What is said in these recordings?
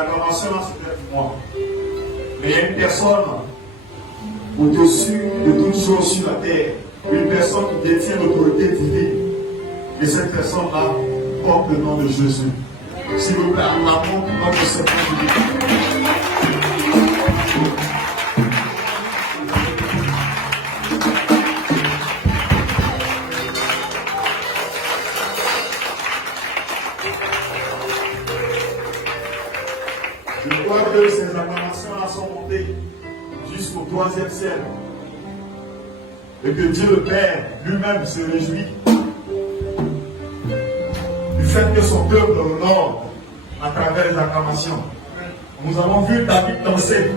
acclamations là, c'était pour moi. Mais il y a une personne au-dessus de toutes choses sur la terre, une personne qui détient l'autorité divine. Et cette personne-là porte le nom de Jésus. S'il vous plaît, acclamons pour notre Seigneur Jésus. Je crois que ces acclamations-là sont montées jusqu'au 3e ciel. Et que Dieu le Père lui-même se réjouit du fait que son peuple l'honore à travers les acclamations. Nous avons vu David danser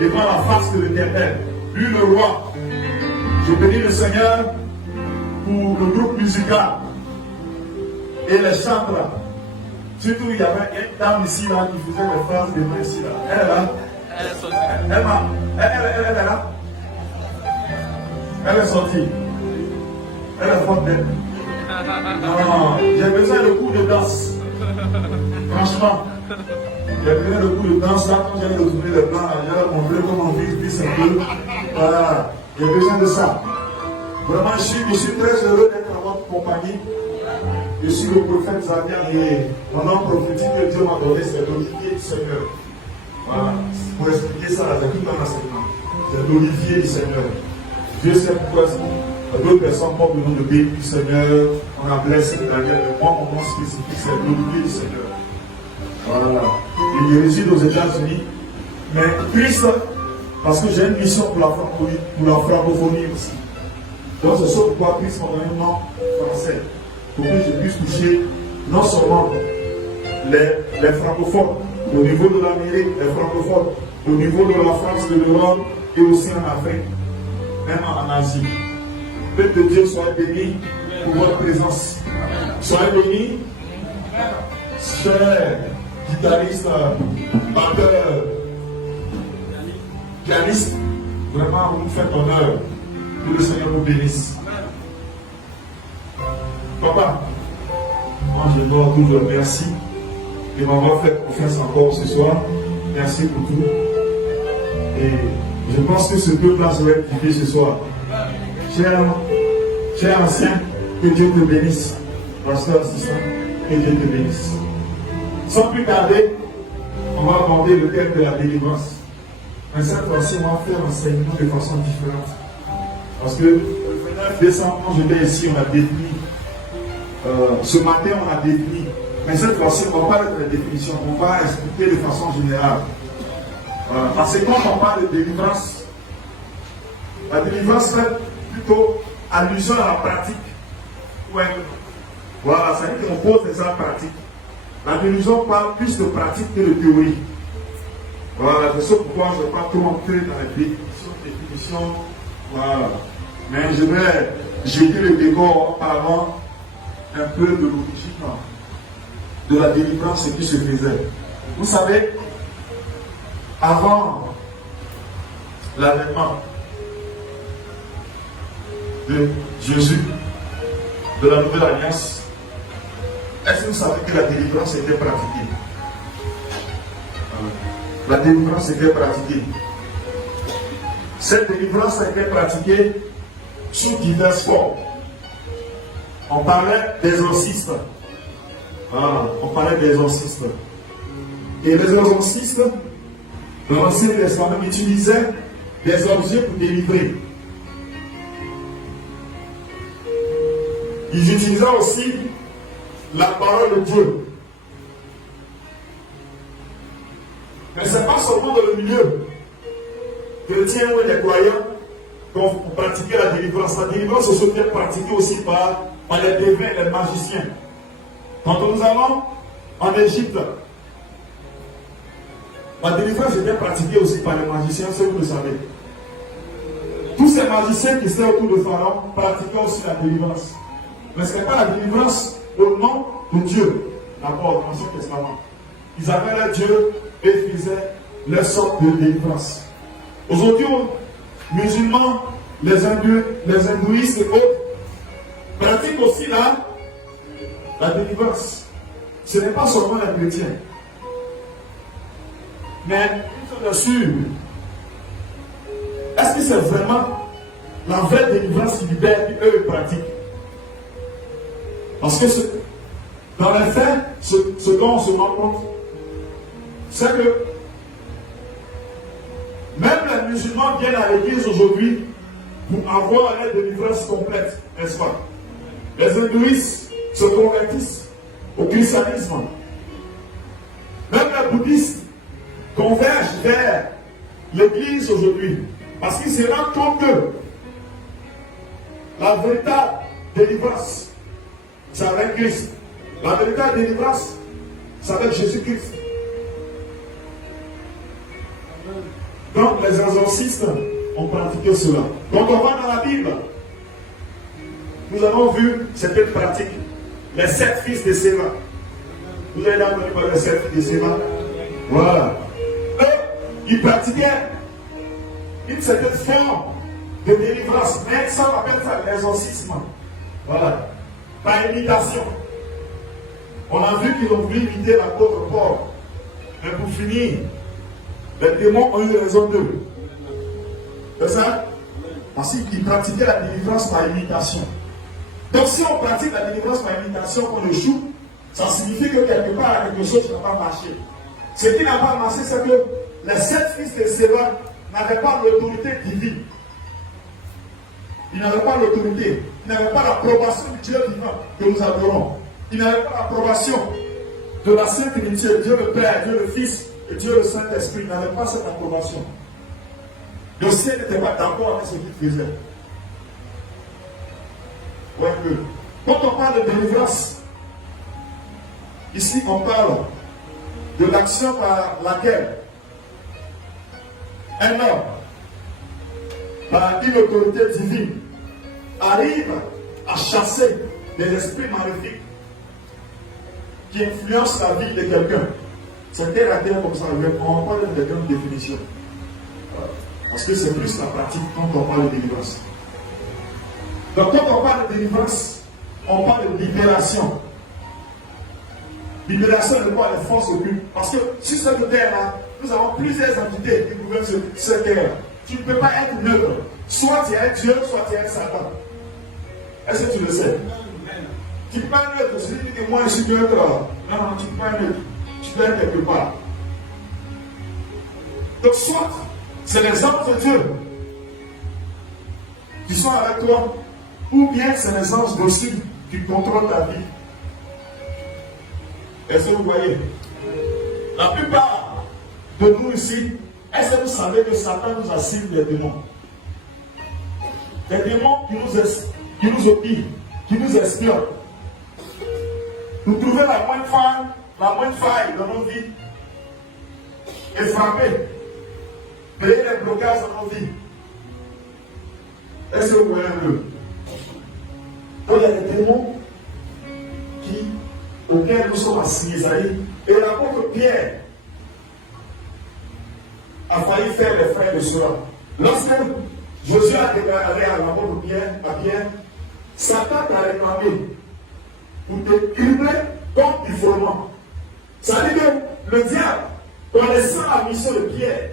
devant la face de l'Éternel, lui le roi. Je bénis le Seigneur pour le groupe musical et les chants là. Surtout, il y avait une dame ici là qui faisait les phrases de main ici là. Elle est là. Elle est là. Elle est sortie. Elle est forte d'elle. Non, j'ai besoin de coups de danse. Franchement, j'ai besoin de coups de danse là. Quand j'allais retrouver les plans, j'allais montrer comment on vise un peu. Voilà, j'ai besoin de ça. Vraiment, je suis très heureux d'être en votre compagnie. Je suis le prophète Zadian et mon nom prophétique que Dieu m'a donné, c'est l'Olivier du Seigneur. Voilà, pour expliquer ça, c'est tout un enseignement. C'est l'Olivier du Seigneur. Dieu sait pourquoi d'autres personnes portent le nom de Béni du Seigneur. On a blessé Daniel, mais moi, mon nom spécifique, c'est l'Olivier du Seigneur. Voilà. Et il réside aux États-Unis. Mais Christ, parce que j'ai une mission pour la francophonie aussi. Donc, c'est ça pourquoi Christ m'a donné un nom français. Pour que je puisse toucher non seulement les francophones, au niveau de l'Amérique, les francophones, au niveau de la France, de l'Europe et aussi en Afrique, même en Asie. Peuple de Dieu, soyez bénis pour votre présence. Soyez bénis, chers guitaristes, batteurs, pianistes. Vraiment, vous nous faites honneur. Que le Seigneur vous bénisse. Papa, moi je dois toujours merci de m'avoir fait confiance encore ce soir. Merci pour tout. Et je pense que ce peuple-là serait édifié ce soir. Cher ancien, que Dieu te bénisse. Pasteur assistant, que Dieu te bénisse. Sans plus tarder, on va aborder le thème de la délivrance. Mais cette fois-ci, on va faire un enseignement de façon différente. Parce que le 9 décembre, quand j'étais ici, on a défini. Ce matin, on a défini. Mais cette fois-ci, on ne va pas de la définition, on va expliquer de façon générale. Parce que quand on parle de délivrance, la délivrance fait plutôt allusion à la pratique. Ouais. Voilà, ça veut dire qu'on pose des actes pratiques. La délivrance parle plus de pratique que de théorie. Voilà, c'est ça pourquoi je ne vais pas trop entrer dans les définitions. Voilà. Mais je vais jeter le décor auparavant un peu de l'origine de la délivrance, ce qui se faisait. Vous savez, avant l'avènement de Jésus, de la Nouvelle Alliance, est-ce que vous savez que la délivrance était pratiquée? La délivrance était pratiquée. Cette délivrance a été pratiquée sous diverses formes. On parlait d'exorcistes. On parlait d'exorcistes. Et les exorcistes, dans l'Ancien Testament, utilisaient des objets pour délivrer. Ils utilisaient aussi la parole de Dieu. Mais ce n'est pas seulement dans le milieu chrétien ou des croyants qu'on pratiquait la délivrance. La délivrance se fait pratiquer aussi par les devins, les magiciens. Quand nous allons en Égypte, la délivrance était pratiquée aussi par les magiciens, ce que vous le savez. Tous ces magiciens qui étaient autour de Pharaon pratiquaient aussi la délivrance. Mais ce n'est pas la délivrance au nom de Dieu, d'abord dans l'Ancien Testament. Ils avaient leur Dieu et faisaient leur sorte de délivrance. Aujourd'hui, musulmans, les hindouistes et autres pratiquent aussi la délivrance. Ce n'est pas seulement les chrétiens. Mais une chose est sûre, est-ce que c'est vraiment la vraie délivrance qui libère et eux pratiquent? Parce que dans les faits, ce dont on se rend compte, c'est que même les musulmans viennent à l'église aujourd'hui pour avoir la délivrance complète, n'est-ce pas? Les hindouistes se convertissent au christianisme. Même les bouddhistes convergent vers l'église aujourd'hui. Parce qu'ils se rendent compte que la véritable délivrance, c'est avec Christ. La véritable délivrance, c'est avec Jésus-Christ. Donc les exorcistes ont pratiqué cela. Donc on va dans la Bible. Nous avons vu cette pratique. Les 7 fils de Séva. Vous avez entendu parler des 7 fils de Séva? Voilà. Eux, ils pratiquaient une certaine forme de délivrance. Mais ça, on appelle ça l'exorcisme. Voilà. Par imitation. On a vu qu'ils ont voulu imiter l'apôtre Paul. Mais pour finir, les démons ont eu raison d'eux. C'est ça? Parce qu'ils pratiquaient la délivrance par imitation. Donc si on pratique la délivrance par imitation, qu'on échoue, ça signifie que quelque part, quelque chose n'a pas marché. Ce qui n'a pas marché, c'est que les 7 fils de Séva n'avaient pas l'autorité divine. Ils n'avaient pas l'autorité. Ils n'avaient pas l'approbation du Dieu vivant que nous adorons. Ils n'avaient pas l'approbation de la Sainte Trinité, Dieu le Père, Dieu le Fils et Dieu le Saint-Esprit. Ils n'avaient pas cette approbation. Le ciel n'était pas d'accord avec ce qu'ils faisaient. Ouais, quand on parle de délivrance, ici on parle de l'action par laquelle un homme, par une autorité divine, arrive à chasser des esprits maléfiques qui influencent la vie de quelqu'un. C'est terre à terre comme ça, on va parler de quelqu'un de définition. Parce que c'est plus la pratique quand on parle de délivrance. Donc quand on parle de délivrance, on parle de libération. Libération de quoi? Les forces occultes. Parce que sur cette terre-là, nous avons plusieurs entités qui gouvernent cette terre. Tu ne peux pas être neutre. Soit tu es un Dieu, soit tu es un Satan. Est-ce que tu le sais? Tu ne peux pas être neutre. Si tu dis que moi je suis neutre, non, tu ne peux pas être neutre. Tu dois être quelque part. Donc soit c'est les anges de Dieu qui sont avec toi, ou bien c'est les anges d'Ossi qui contrôlent ta vie. Est-ce que vous voyez? La plupart de nous ici, est-ce que vous savez que Satan nous assigne des démons? Des démons qui nous opillent, qui nous espionnent. Nous trouvons la moindre faille dans nos vies et frapper, créer des blocages dans nos vies. Est-ce que vous voyez un peu? Donc il y a des démons auxquels nous sommes assignés. Et l'apôtre Pierre a failli faire les frères de cela. Lorsque Josué a déclaré à l'apôtre Pierre, Satan t'a réclamé pour te cribler comme du froment. Ça veut dire que le diable, connaissant la mission de Pierre,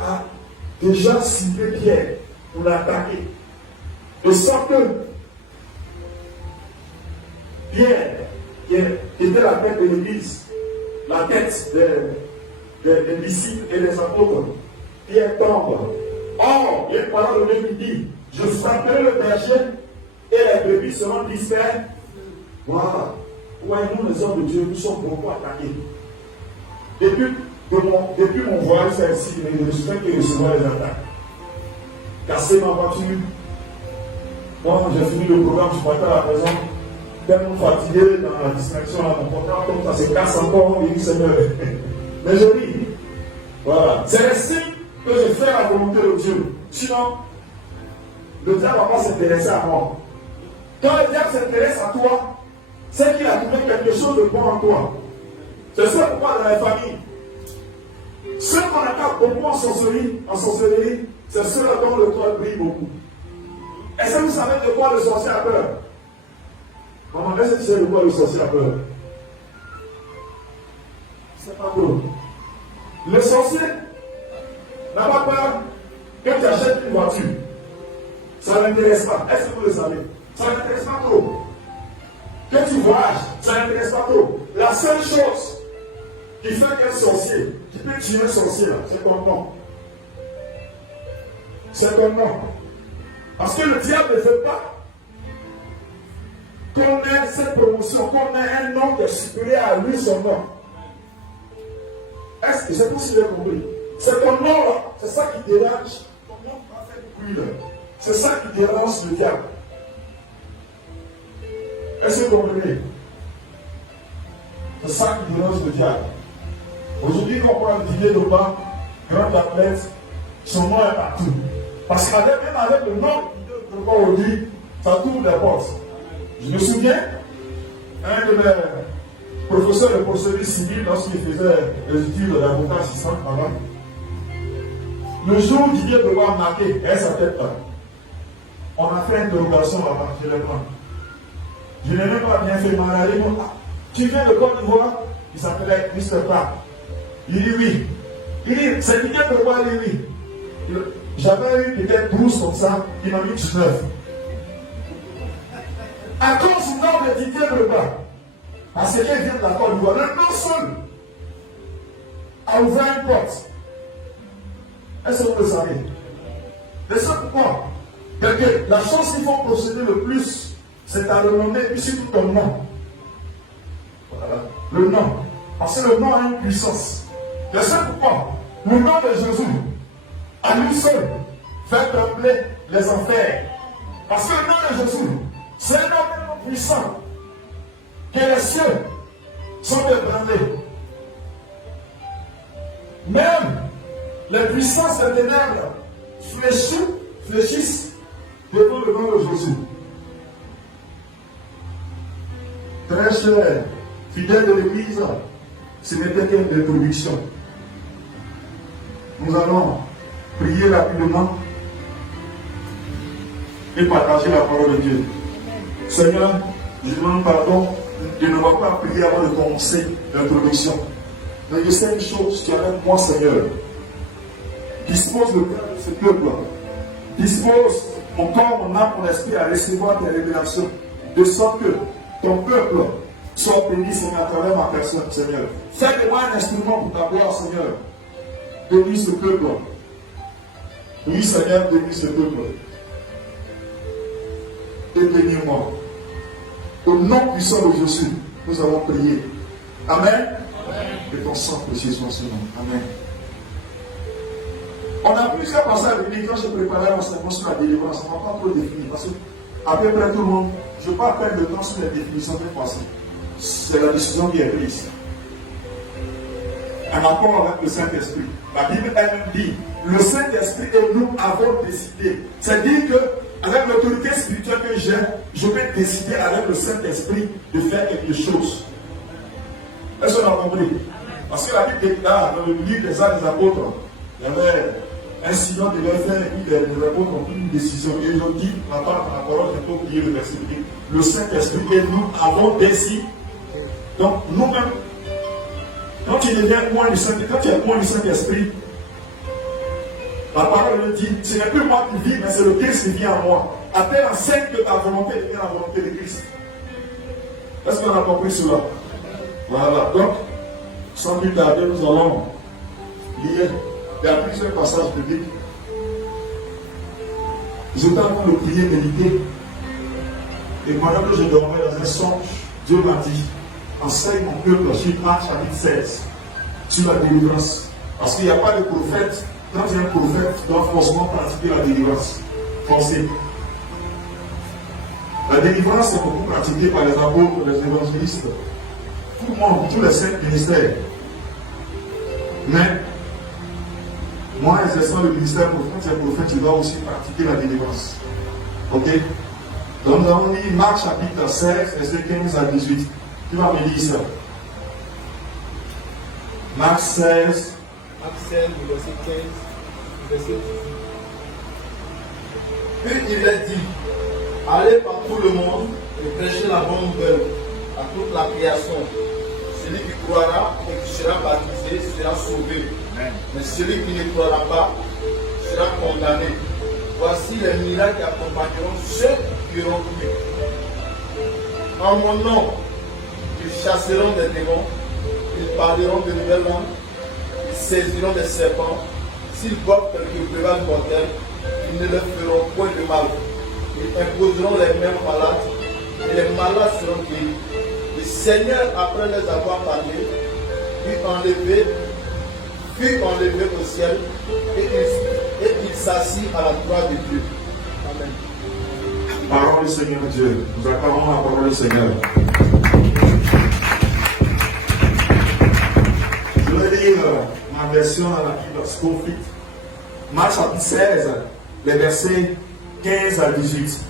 a déjà ciblé Pierre pour l'attaquer. De sorte que Pierre, qui était la tête de l'Église, la tête des disciples et des apôtres, Pierre tombe. Or, il y a une parole de Dieu qui dit, je frapperai le berger et les brebis seront disperses. Voilà. Nous, les hommes de Dieu, nous sommes beaucoup attaqués. Depuis mon voyage ici, je suis fait que recevoir les attaques. Casser ma voiture. Moi, j'ai fini le programme, je partais à la maison. Tellement fatigué dans la distraction, mon portable, comme ça se casse encore, il dit Seigneur. Mais je dis, voilà. C'est le signe que je fais la volonté de Dieu. Sinon, le diable ne va pas s'intéresser à moi. Quand le diable s'intéresse à toi, c'est qu'il a trouvé quelque chose de bon en toi. C'est ça pourquoi dans la famille, ceux qu'on attaque beaucoup en sorcellerie, c'est ceux dont le toit brille beaucoup. Est-ce que vous savez de quoi le sorcier a peur? Maman, est-ce que tu sais de quoi le sorcier a peur? C'est pas trop. Le sorcier n'a pas peur que tu achètes une voiture. Ça ne l'intéresse pas. Est-ce que vous le savez? Ça ne l'intéresse pas trop. Que tu voyages, ça ne l'intéresse pas trop. La seule chose qui fait qu'un sorcier, qui peut tuer un sorcier, c'est ton nom. C'est ton nom. Parce que le diable ne veut pas qu'on ait cette promotion, qu'on ait un nom qui est supérieur à lui, son nom. Est-ce que c'est tout ce qu'il a compris? C'est ton nom là, c'est ça qui dérange. Ton nom va faire bruit là. C'est ça qui dérange le diable. Est-ce que vous comprenez? C'est ça qui dérange le diable. Aujourd'hui, quand on parle d'idée de bas, grand athlète, son nom est partout. Parce qu'avec même avec le nom de quoi aujourd'hui, ça tourne les portes. Je me souviens, un de mes professeurs de procédure civile, lorsqu'il faisait les études d'avocat assistant avant, le jour où Didier Drogba a marqué, elle s'appelle pas. On a fait une interrogation là-bas, je l'ai pris. Je n'ai même pas bien fait mal à lui. Tu viens de Côte d'Ivoire? Il s'appelait Mr. Park. Il dit oui. Il dit, c'est Didier Drogba, il dit oui. J'avais eu peut-être 12 comme ça, il m'a mis 19. À cause du nom de Didier Drogba, parce qu'il vient de la Côte d'Ivoire, le nom seul a ouvert une porte. Est-ce que vous le savez? Mais c'est pourquoi? Parce que la chose qu'il faut procéder le plus, c'est à renommer surtout ton nom. Voilà. Le nom. Parce que le nom a une puissance. Mais c'est pourquoi le nom de Jésus, à lui seul, fait trembler les enfers. Parce que le nom de Jésus, c'est un nom tellement puissant que les cieux sont ébranlés. Même les puissances des ténèbres fléchissent devant le nom de Jésus. Très cher, fidèles de l'Église, ce n'était qu'une introduction. Nous allons prier rapidement et partager la parole de Dieu. Seigneur, je demande pardon de ne pas prier avant de commencer l'introduction. Mais je sais une chose, tu es avec moi, Seigneur. Dispose le cœur de ce peuple. Dispose mon corps, mon âme, mon esprit à recevoir tes révélations. De sorte que ton peuple soit béni, Seigneur, à travers ma personne, Seigneur. Fais de moi un instrument pour ta gloire, Seigneur. Bénis ce peuple. Oui, Seigneur, bénis ce peuple. Et bénis-moi. Au nom puissant de Jésus, nous avons prié. Amen. Que ton sang précieux soit sur nous. Amen. On a plusieurs passages bibliques. Quand je préparais l'enseignement sur la délivrance, on ne va pas trop définir. Parce que, à peu près tout le monde, je ne vais pas perdre de temps sur les définitions des passés. C'est la décision qui est prise. En accord avec le Saint-Esprit. La Bible elle-même dit, le Saint-Esprit et nous avons décidé. C'est-à-dire que, avec l'autorité spirituelle que j'ai, je peux décider avec le Saint-Esprit de faire quelque chose. Est-ce qu'on a compris? Parce que la Bible déclare dans le livre des Actes des Apôtres, il y avait un silence de leur faire, et puis les apôtres ont pris une décision. Et ils ont dit, la parole, il faut prier le verset biblique. Le Saint-Esprit et nous avons décidé. Donc, nous-mêmes, quand tu deviens point du Saint-Esprit, quand tu es point du Saint-Esprit, la parole dit, ce n'est plus moi qui vis, mais c'est le Christ qui vit en moi. Appelle enseigne que ta volonté devient la volonté de Christ. Est-ce qu'on a compris cela? Voilà. Donc, sans plus tarder, nous allons lire. Il y a plusieurs passages bibliques. J'étais en train de prier, méditer. Et pendant que je dormais dans un songe, Dieu m'a dit, enseigne mon peuple sur Marc chapitre 16, sur la délivrance. Parce qu'il n'y a pas de prophète. Quand il y a un prophète, tu dois forcément pratiquer la délivrance. Forcément. La délivrance est beaucoup pratiquée par les apôtres, les évangélistes, tout le monde, tous les cinq ministères. Mais, moi, exerçant le ministère prophète, c'est prophète, tu dois aussi pratiquer la délivrance. Ok? Donc, nous avons dit Marc chapitre 16, verset 15 à 18. Tu vas me dire ça. Marc 16. Marc 16, verset 15, verset 18. Puis il est dit, allez par tout le monde et prêchez la bonne nouvelle à toute la création. Celui qui croira et qui sera baptisé sera sauvé. Mais celui qui ne croira pas sera condamné. Voici les miracles qui accompagneront ceux qui auront cru. En mon nom, ils chasseront des démons, ils parleront de nouvelles langues, ils saisiront des serpents. S'ils boivent quelques breuvages mortels, ils ne leur feront point de mal. Ils imposeront les mains aux malades et les malades seront guéris. Le Seigneur, après les avoir parlé, fut enlevé au ciel et il s'assit à la droite de Dieu. Amen. Parole du Seigneur Dieu. Nous acclamons la parole du Seigneur. Je vais lire ma version à la Bible Scofield. Marc chapitre 16, les versets 15 à 18.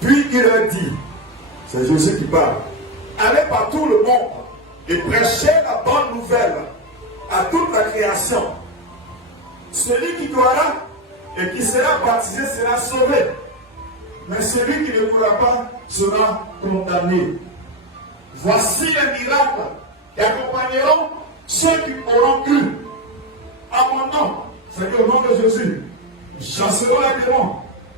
Puis il leur dit, c'est Jésus qui parle, allez par tout le monde et prêchez la bonne nouvelle à toute la création. Celui qui croira et qui sera baptisé sera sauvé, mais celui qui ne croira pas sera condamné. Voici les miracles qui accompagneront ceux qui auront cru. À mon nom, c'est au nom de Jésus, ils chasseront les démons,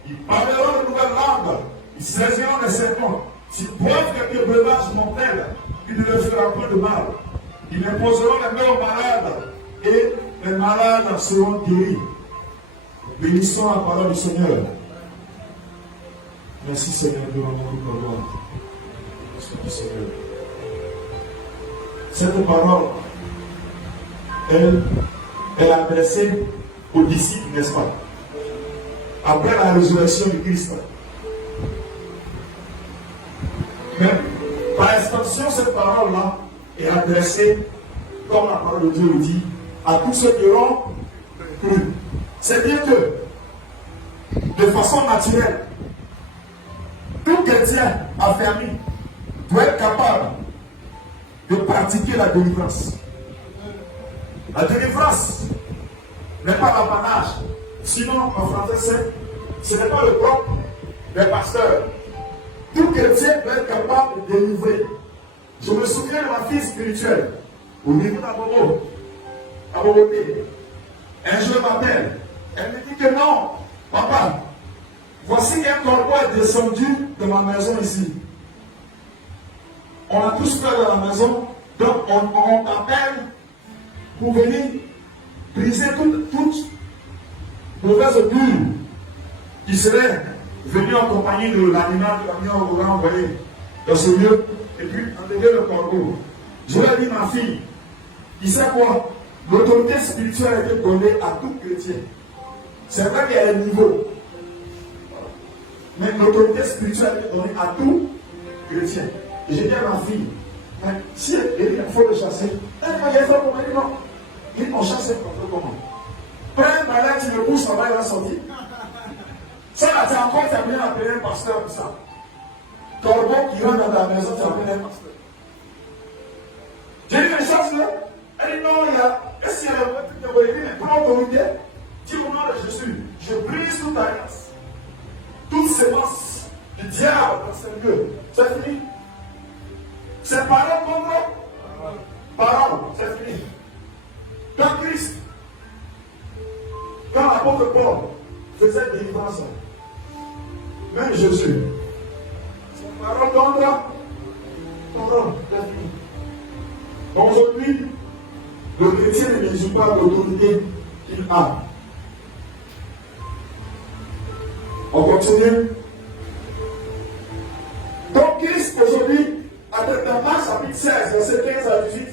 ils parleront de nouvelles langues, ils saisiront les serpents. S'ils boivent quelques breuvages mortels, il ne leur fera point de mal. Ils imposeront les mains aux malades et les malades seront guéris. Bénissons la parole du Seigneur. Merci Seigneur de l'amour de la gloire. Merci du Seigneur. Cette parole, elle est adressée aux disciples, n'est-ce pas? Après la résurrection du Christ. Mais par extension, cette parole-là est adressée, comme la parole de Dieu le dit, à tous ceux qui auront cru. C'est bien que, de façon naturelle, tout chrétien affermi doit être capable de pratiquer la délivrance. La délivrance n'est pas l'apanage. Sinon, en français, ce n'est pas le propre des pasteurs. Tout chrétien doit être capable de délivrer. Je me souviens de ma fille spirituelle, au niveau d'Abobo, à Boboté. Un jour, elle m'appelle. Elle me dit que non, papa, voici qu'un corbeau est descendu de ma maison ici. On a tous peur de la maison, donc on t'appelle pour venir briser toute mauvaise bulle qui serait venue en compagnie de l'animal que la mienne aura envoyé dans ce lieu et puis enlever le corbeau. Je lui ai dit, ma fille, il sait quoi? L'autorité spirituelle a été donnée à tout chrétien. C'est vrai qu'il y a un niveau. Mais l'autorité spirituelle a été donnée à tout chrétien. Et j'ai dit à ma fille, si il faut le chasser, elle va y faire pour moi. Non. Ils ont chassé comment? Prends un malade, tu le pousses, ça va, il va sortir. Ça, là, tu as encore terminé d'appeler un pasteur pour ça. Corbeau qui rentre dans la maison, tu appelles un pasteur. J'ai dit, mais chasse là. Elle dit, non, il y a. Est-ce qu'il y a un truc de volée? Mais prends l'autorité. Dis au nom de Jésus, je brise toute alliance. Toute sémence du diable dans ce lieu. C'est fini. C'est parole contre parole. C'est fini. Quand Christ, quand l'apôtre Paul faisait délivrance, même Jésus, c'est parole contre parole. C'est fini. Donc aujourd'hui, le chrétien ne mesure pas l'autorité qu'il a. On continue. Donc Christ aujourd'hui, dans Marc chapitre 16, verset 15 à 18,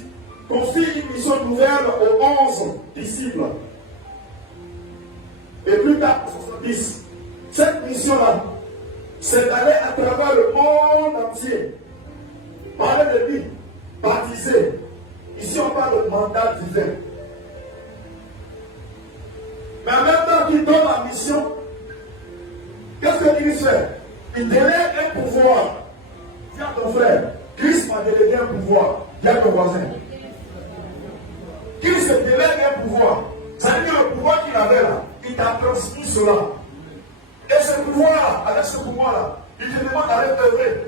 confie une mission nouvelle aux 11 disciples. Et plus tard, 70. Cette mission-là, c'est d'aller à travers le monde entier, parler de lui, baptiser. Ici, on parle de mandat divin. Mais en même temps qu'il donne la mission, qu'est-ce que Christ fait? Il délègue un pouvoir. Dis à ton frère, Christ m'a délégué un pouvoir. Dis à ton voisin. Christ délègue un pouvoir. C'est-à-dire le pouvoir qu'il avait là, il t'a transmis cela. Et ce pouvoir, avec ce pouvoir-là, il te demande d'aller œuvrer,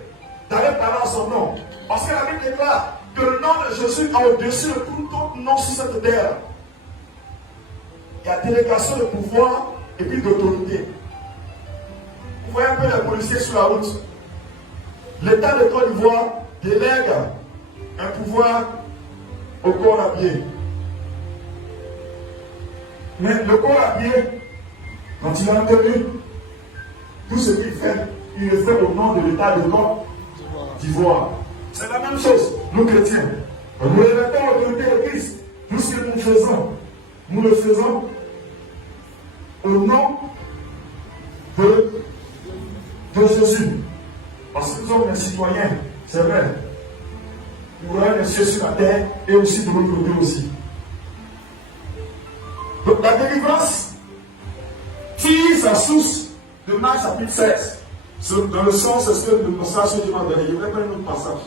d'aller parler en son nom. Parce que la Bible déclare que le nom de Jésus est au-dessus de tout autre nom sur cette terre. Il y a délégation de pouvoir et puis d'autorité. Vous voyez un peu les policiers sur la route. L'État de Côte d'Ivoire délègue un pouvoir au corps habillé. Mais le corps habillé, quand il a entendu tout ce qu'il fait, il le fait au nom de l'État de Côte d'Ivoire. C'est la même chose, nous chrétiens. Nous revêtons l'autorité de Christ. Tout ce que nous faisons, nous le faisons au nom de Jésus. Parce que nous sommes des citoyens, c'est vrai. Nous avons les cieux sur la terre et aussi de l'autre côté aussi. Donc la délivrance tire sa source de Marc chapitre 16. Dans le sens, c'est ce que le passage que je m'en donné. Je vais prendre un autre passage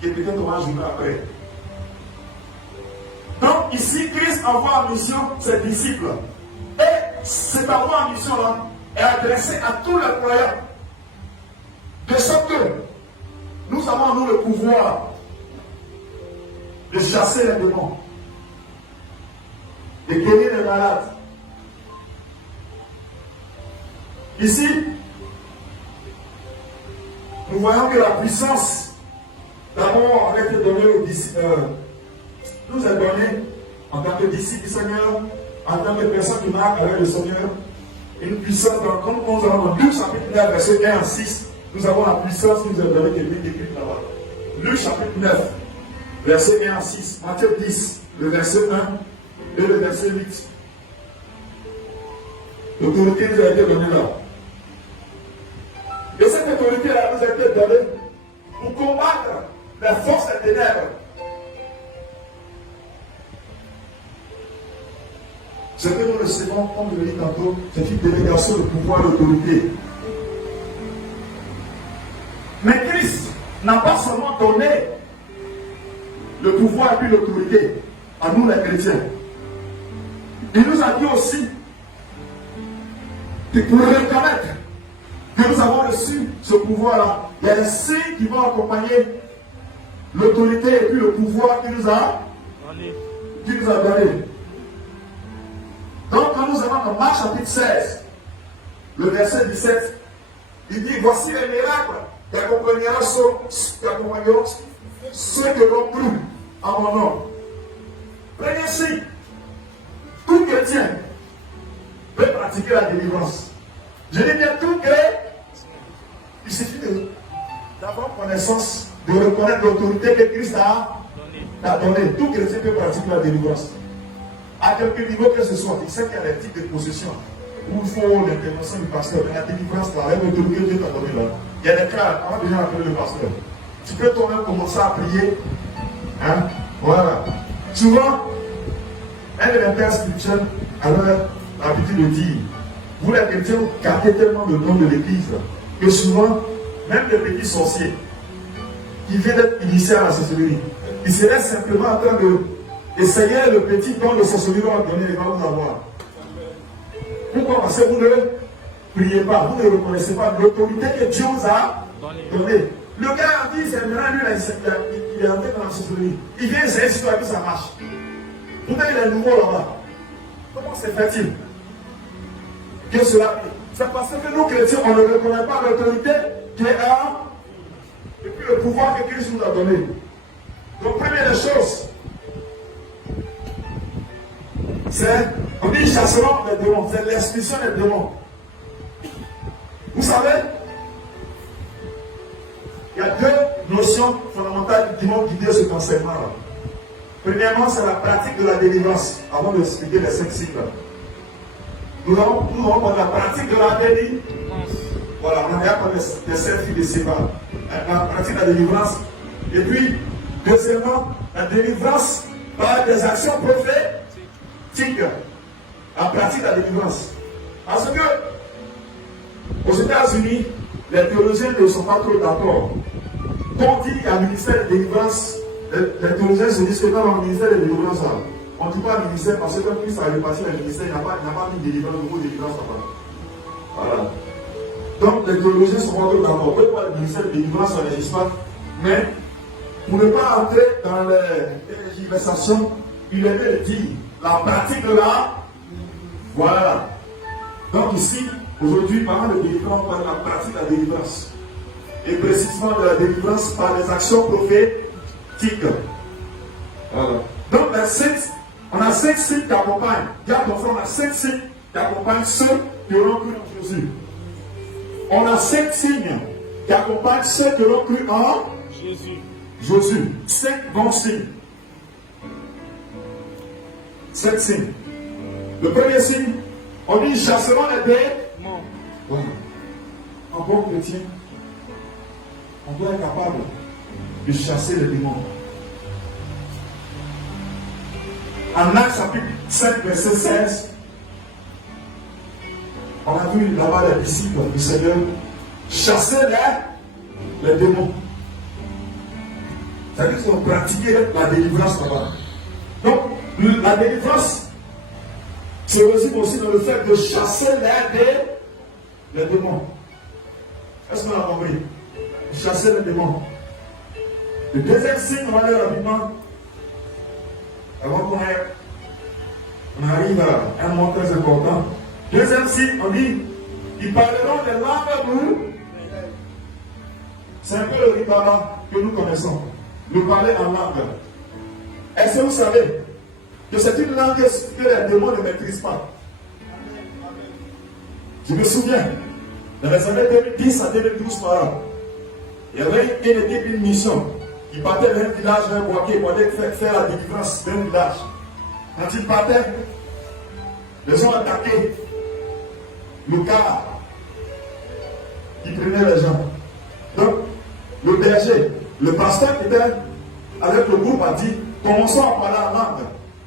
qui est peut-être on va jouer après. Donc ici, Christ envoie en mission ses disciples. Et cet envoi en mission-là est adressé à tous les croyants. De sorte que nous avons nous le pouvoir de chasser les démons, de guérir les malades. Ici, nous voyons que la puissance d'abord a été donnée aux disciples, nous est donnée en tant que disciples du Seigneur, en tant que personne qui marque avec le Seigneur, une puissance, comme nous avons dans Luc chapitre 9, verset 1 à 6, nous avons la puissance qui nous est donnée, qui est bien décrite là-bas. Luc chapitre 9, verset 1 à 6, Matthieu 10, le verset 1 et le verset 8. L'autorité nous a été donnée là. Et cette autorité-là nous a été donnée pour combattre la force des ténèbres. Ce que nous recevons, comme je l'ai dit tantôt, c'est une délégation de pouvoir et d'autorité. Mais Christ n'a pas seulement donné le pouvoir et puis l'autorité à nous les chrétiens. Il nous a dit aussi que pour reconnaître que nous avons reçu ce pouvoir-là, il y a des signes qui vont accompagner l'autorité et puis le pouvoir qu'il nous a donné. Donc, quand nous avons dans Marc chapitre 16, le verset 17, il dit, voici les miracles qui accompagneront ceux que l'on cru en mon nom. Premier signe, tout chrétien peut pratiquer la délivrance. Je dis bien tout chrétien, il suffit d'avoir connaissance, de reconnaître l'autorité que Christ a donnée. Tout chrétien peut pratiquer la délivrance. À quelque niveau que ce soit, il sait qu'il y a des types de possessions où il faut l'intervention du pasteur. Mais la délivrance, là, avec l'autorité que Dieu t'a donnée là, il y a des cas, on va déjà appeler le pasteur. Tu peux toi-même commencer à prier. Hein? Voilà. Souvent, un de mes pères spirituels avait l'habitude de dire, vous les chrétiens, vous gardez tellement le nom de l'église que souvent, même les petits sorciers qui viennent d'être initiés à la sorcellerie, ils seraient simplement en train de essayez le petit don de sorcellerie qu'on va donner, il va vous avoir. Pourquoi? Parce que vous ne priez pas, vous ne reconnaissez pas l'autorité que Dieu vous a donnée. Le gars a dit, c'est maintenant lui, il est entré dans la sorcellerie. Il vient essayer si toi, ça marche. Pourtant, il est nouveau là-bas. Comment se fait-il que cela? C'est parce que nous, chrétiens, on ne reconnaît pas l'autorité qui est là, et puis le pouvoir que Christ nous a donné. Donc, première des choses, c'est, on dit chassement des démons, c'est l'expulsion des démons. Vous savez, il y a deux notions fondamentales qui vont guider cet enseignement-là. Premièrement, c'est la pratique de la délivrance, avant de expliquer les 5 cycles. Nous allons prendre la pratique de la délivrance. Voilà, on a déjà parlé des 5 filles de Séba. La pratique de la délivrance. Et puis, deuxièmement, la délivrance par des actions prophétiques. La pratique de la délivrance. Parce que, aux États-Unis, les théologiens ne sont pas trop d'accord. Quand on dit qu'il y a un ministère de délivrance, les théologiens se disent que dans le ministère de délivrance, on ne dit pas ministère parce que quand Christ a repassé le ministère, il n'a pas mis de délivrance, de délivrance là-bas. Voilà. Donc les théologiens sont pas trop d'accord. Pourquoi le ministère de délivrance, ça n'existe pas? Mais pour ne pas entrer dans les tergiversations, il est de dire la pratique de la. Voilà. Donc ici, aujourd'hui, parlant de délivrance, on parle de la pratique de la délivrance. Et précisément de la délivrance par les actions prophétiques. Voilà. Donc, on a 5 signes qui accompagnent. Regarde ton frère, on a 5 signes qui accompagnent ceux qui auront cru en Jésus. On a 5 signes qui accompagnent ceux qui auront cru en Jésus. 5 bons signes. 5 signes. Le premier signe, on dit chasseront les démons. Voilà. En bon chrétien, on doit être capable de chasser les démons. En Actes chapitre 5, verset 16, on a vu là-bas les disciples du Seigneur chasser les démons. C'est-à-dire qu'ils ont pratiqué la délivrance là-bas. Donc, la délivrance se résume aussi dans le fait de chasser les démons. Est-ce qu'on a compris? Chasser les démons. Le deuxième signe, on va aller rapidement. Avant qu'on arrive à un mot très important. Deuxième signe, on dit ils parleront des langues nous. C'est un peu le ribaba que nous connaissons. Nous parler en langue. Est-ce que vous savez que c'est une langue que les démons ne maîtrisent pas? Je me souviens, dans les années 2010 à 2012 par an, il y avait une mission. Il partait d'un village, d'un boisquier, pour aller faire la délivrance d'un village. Quand il partait, les ont attaqué le car. Ils prenaient les gens. Donc, le berger, le pasteur qui était avec le groupe a dit, commençons à parler en langue.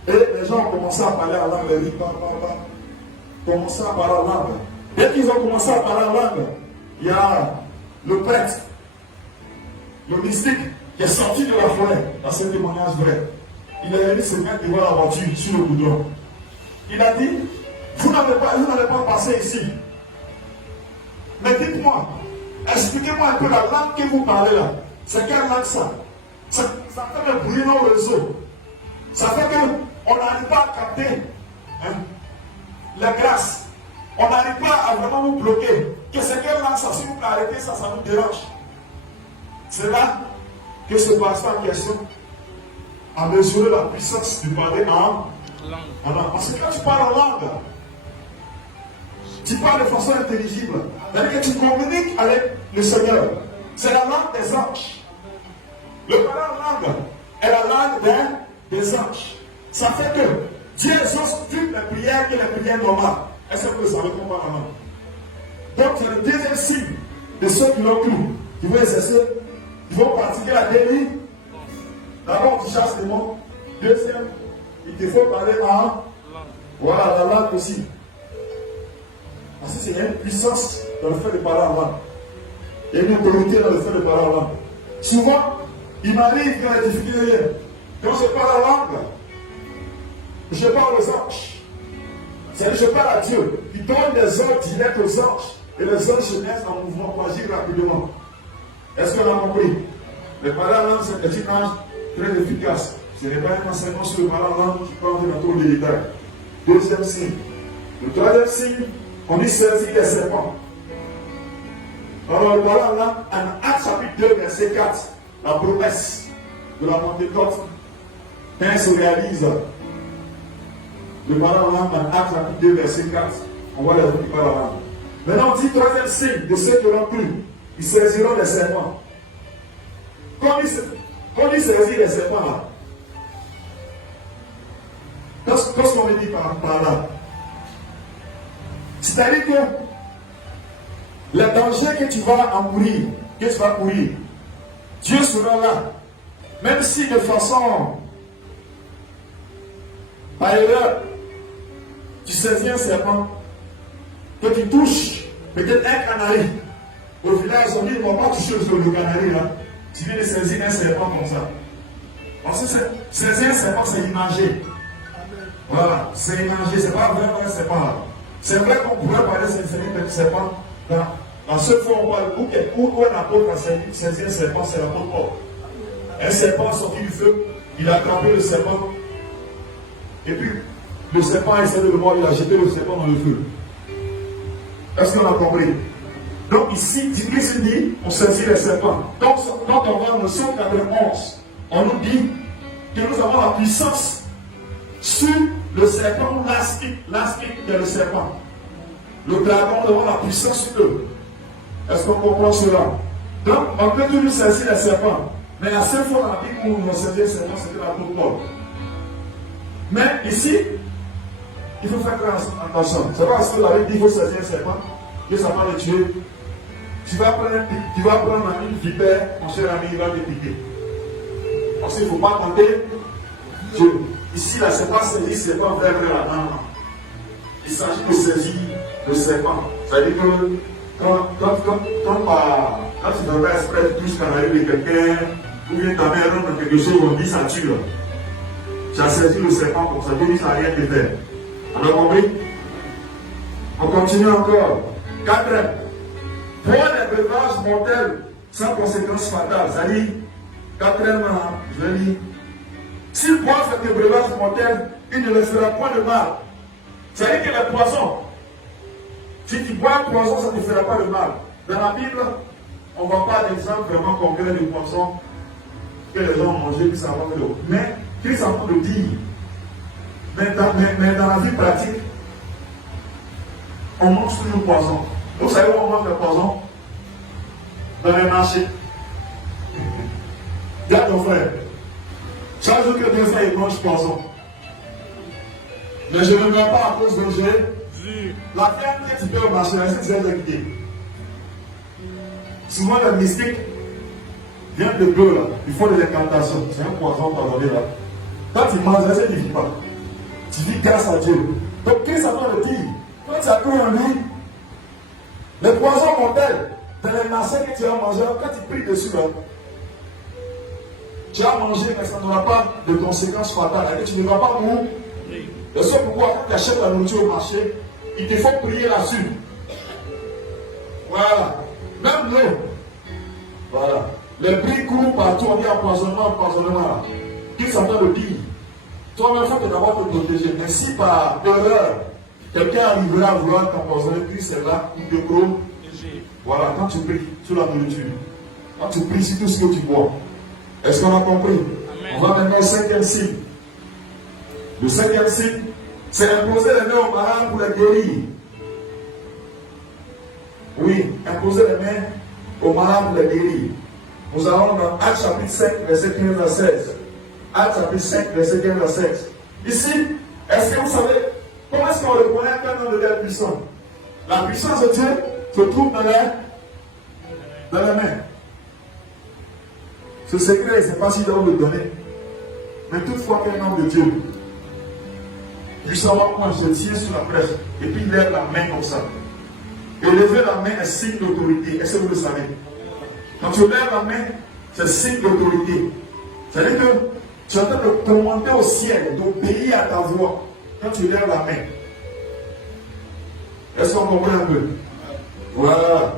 Et les gens ont commencé à parler en langue. Les riz, commençaient à parler en langue. Dès qu'ils ont commencé à parler en langue, il y a le prêtre, le mystique, qui est sorti de la forêt, dans ce témoignage vrai. Il est venu se mettre devant la voiture, sur le goudron. Il a dit, vous n'allez pas passer ici. Mais dites-moi, expliquez-moi un peu la langue que vous parlez là. C'est quelle langue ça? Ça fait un bruit dans le réseau. Ça fait qu'on n'arrive pas à capter la grâce. On n'arrive pas à vraiment vous bloquer. Que c'est quelle langue ça? Si vous arrêtez ça, ça nous dérange. C'est là que ce pasteur en question a mesuré la puissance de parler en langue. Parce que quand tu parles en langue, tu parles de façon intelligible. C'est-à-dire que tu communiques avec le Seigneur. C'est la langue des anges. Le parler en langue est la langue des anges. Ça fait que Dieu exauce toutes les prières que les prières normales. Est-ce que vous savez qu'on parle en langue? Donc c'est le deuxième signe de ceux qui l'ont cru, qui vont exercer, qui vont pratiquer la délivrance. D'abord, tu chasses les démons. Deuxième, il te faut parler en. Voilà, la langue aussi. Parce qu'il y a une puissance dans le fait de parler en langue. Il y a une autorité dans le fait de parler en langue. Souvent, il m'arrive quand la difficulté est. Quand je parle en langue, je parle aux anges. C'est-à-dire, je parle à Dieu. Il donne des ordres directs aux anges. Et les anges se mettent en mouvement pour agir rapidement. Est-ce qu'on a compris? Le parler en langue, c'est une image très efficace. Ce n'est pas un enseignement sur le parler en langue qui parle de notre détail. Deuxième signe. Le troisième signe, on dit saisir les serpents. Alors, le parler en langue, en Actes chapitre 2, verset 4, la promesse de la Pentecôte, quand se réalise. Le parler en langue, en Actes chapitre 2, verset 4, on voit les gens qui parlent en langue. Maintenant, on dit troisième signe de ceux qui l'ont cru. Ils saisiront les serpents. Quand ils saisissent les serpents là, qu'est-ce qu'on me dit par là? C'est-à-dire que les dangers que tu vas encourir, que tu vas courir, Dieu sera là. Même si de façon par erreur, tu saisis un serpent, que tu touches peut-être un canari. Au village, ils ont dit, ils ne vont pas toucher le canari là. Tu viens de saisir un serpent comme ça. Parce que saisir un serpent, c'est imagé. Voilà, c'est imagé, c'est pas vraiment un serpent là. C'est vrai qu'on pourrait parler de serpent. La seule fois où on parle, où un apôtre a saisi un serpent, c'est l'apôtre Paul. Un serpent sorti du feu, il a attrapé le serpent. Et puis, le serpent a essayé de le mordre, il a jeté le serpent dans le feu. Est-ce qu'on a compris? Donc ici, Christ dit, on saisit les serpents. Donc, quand on va dans le psaume 91, on nous dit que nous avons la puissance sur le serpent, l'aspic qui est le serpent. Le dragon, nous avons la puissance sur eux. Est-ce qu'on comprend cela? Donc, on peut toujours saisir les serpents. Mais la seule fois dans la Bible où on saisit les serpents, c'était l'apôtre Paul. Mais ici, il faut faire attention. C'est pas parce que la Bible dit qu'il faut saisir un serpent que ça va le tuer. Tu vas prendre une vipère, mon cher ami, il va te piquer. Parce qu'il ne faut pas tenter Dieu. Ici, la serpent saisit, c'est pas vers la main. Il s'agit de saisir le serpent. C'est-à-dire que quand tu devrais exprès de toucher quand arrive de quelqu'un, ou bien ta mère rentre dans quelque chose, on dit ça tue. Tu as saisi le serpent comme ça, Dieu dit ça n'a rien de faire. On a compris? On continue encore. 4. Pour les breuvages mortels sans conséquences fatales. C'est-à-dire, 4e, je vais lire. S'ils boivent ces breuvages mortels, il ne leur fera point de mal. C'est-à-dire que le poison, si tu bois un poison, ça ne te fera pas de mal. Dans la Bible, on ne voit pas d'exemple vraiment concret de poison que les gens ont mangé, puis ça va de l'eau. Mais, Christ en train de dire, mais dans la vie pratique, on mange toujours le poison. Vous savez où on mange le poison? Dans les marchés. Dis à ton frère, chaque jour que Dieu fait, il mange poison. Mais je ne me mets pas à cause de Dieu. La viande que tu peux au marché, est-ce que tu vas l'éviter? Souvent, les mystiques viennent de bleu là. Il faut de l'incantation. C'est un poison pardonné là. Quand tu manges, est-ce que tu ne vis pas? Tu vis grâce à Dieu. Donc, qu'est-ce que ça doit le dire? Quand tu as cru en lui, les poisons mortels, dans les marchés que tu as mangé, quand tu pries dessus là, tu as mangé, mais ça n'aura pas de conséquences fatales. Et tu ne vas pas mourir. Et c'est pourquoi quand tu achètes la nourriture au marché, il te faut prier là-dessus. Voilà. Même l'eau. Voilà. Les prix courent partout, on dit empoisonnement. Qu'est-ce que ça veut dire? Toi-même, il faut d'abord te protéger. Mais si par erreur, quelqu'un arrivera à vouloir t'empoisonner, puis c'est là, ou de gros. Voilà, quand tu pries sur la nourriture, quand tu pries sur tout ce que tu bois. Est-ce qu'on a compris? Amen. On va maintenant au 5e signe. Le 5e signe, c'est imposer les mains aux malades pour les guérir. Oui, imposer les mains aux malades pour les guérir. Nous allons dans Actes chapitre 5, verset 15 à 16. Actes chapitre 5, verset 15 à 16. Ici, est-ce que vous savez comment est-ce qu'on reconnaît qu'un homme de Dieu est puissant? La puissance de Dieu se trouve dans les mains. Ce secret, je ne sais pas si je dois le donner. Mais toutefois qu'un homme de Dieu puisse savoir comment je tiens sur la presse et puis il lève la main comme ça. Et lever la main est signe d'autorité. Est-ce que vous le savez? Quand tu lèves la main, c'est signe d'autorité. C'est-à-dire que tu es en train de commander au ciel, d'obéir à ta voix quand tu lèves la main. Est-ce qu'on comprend un peu? Voilà.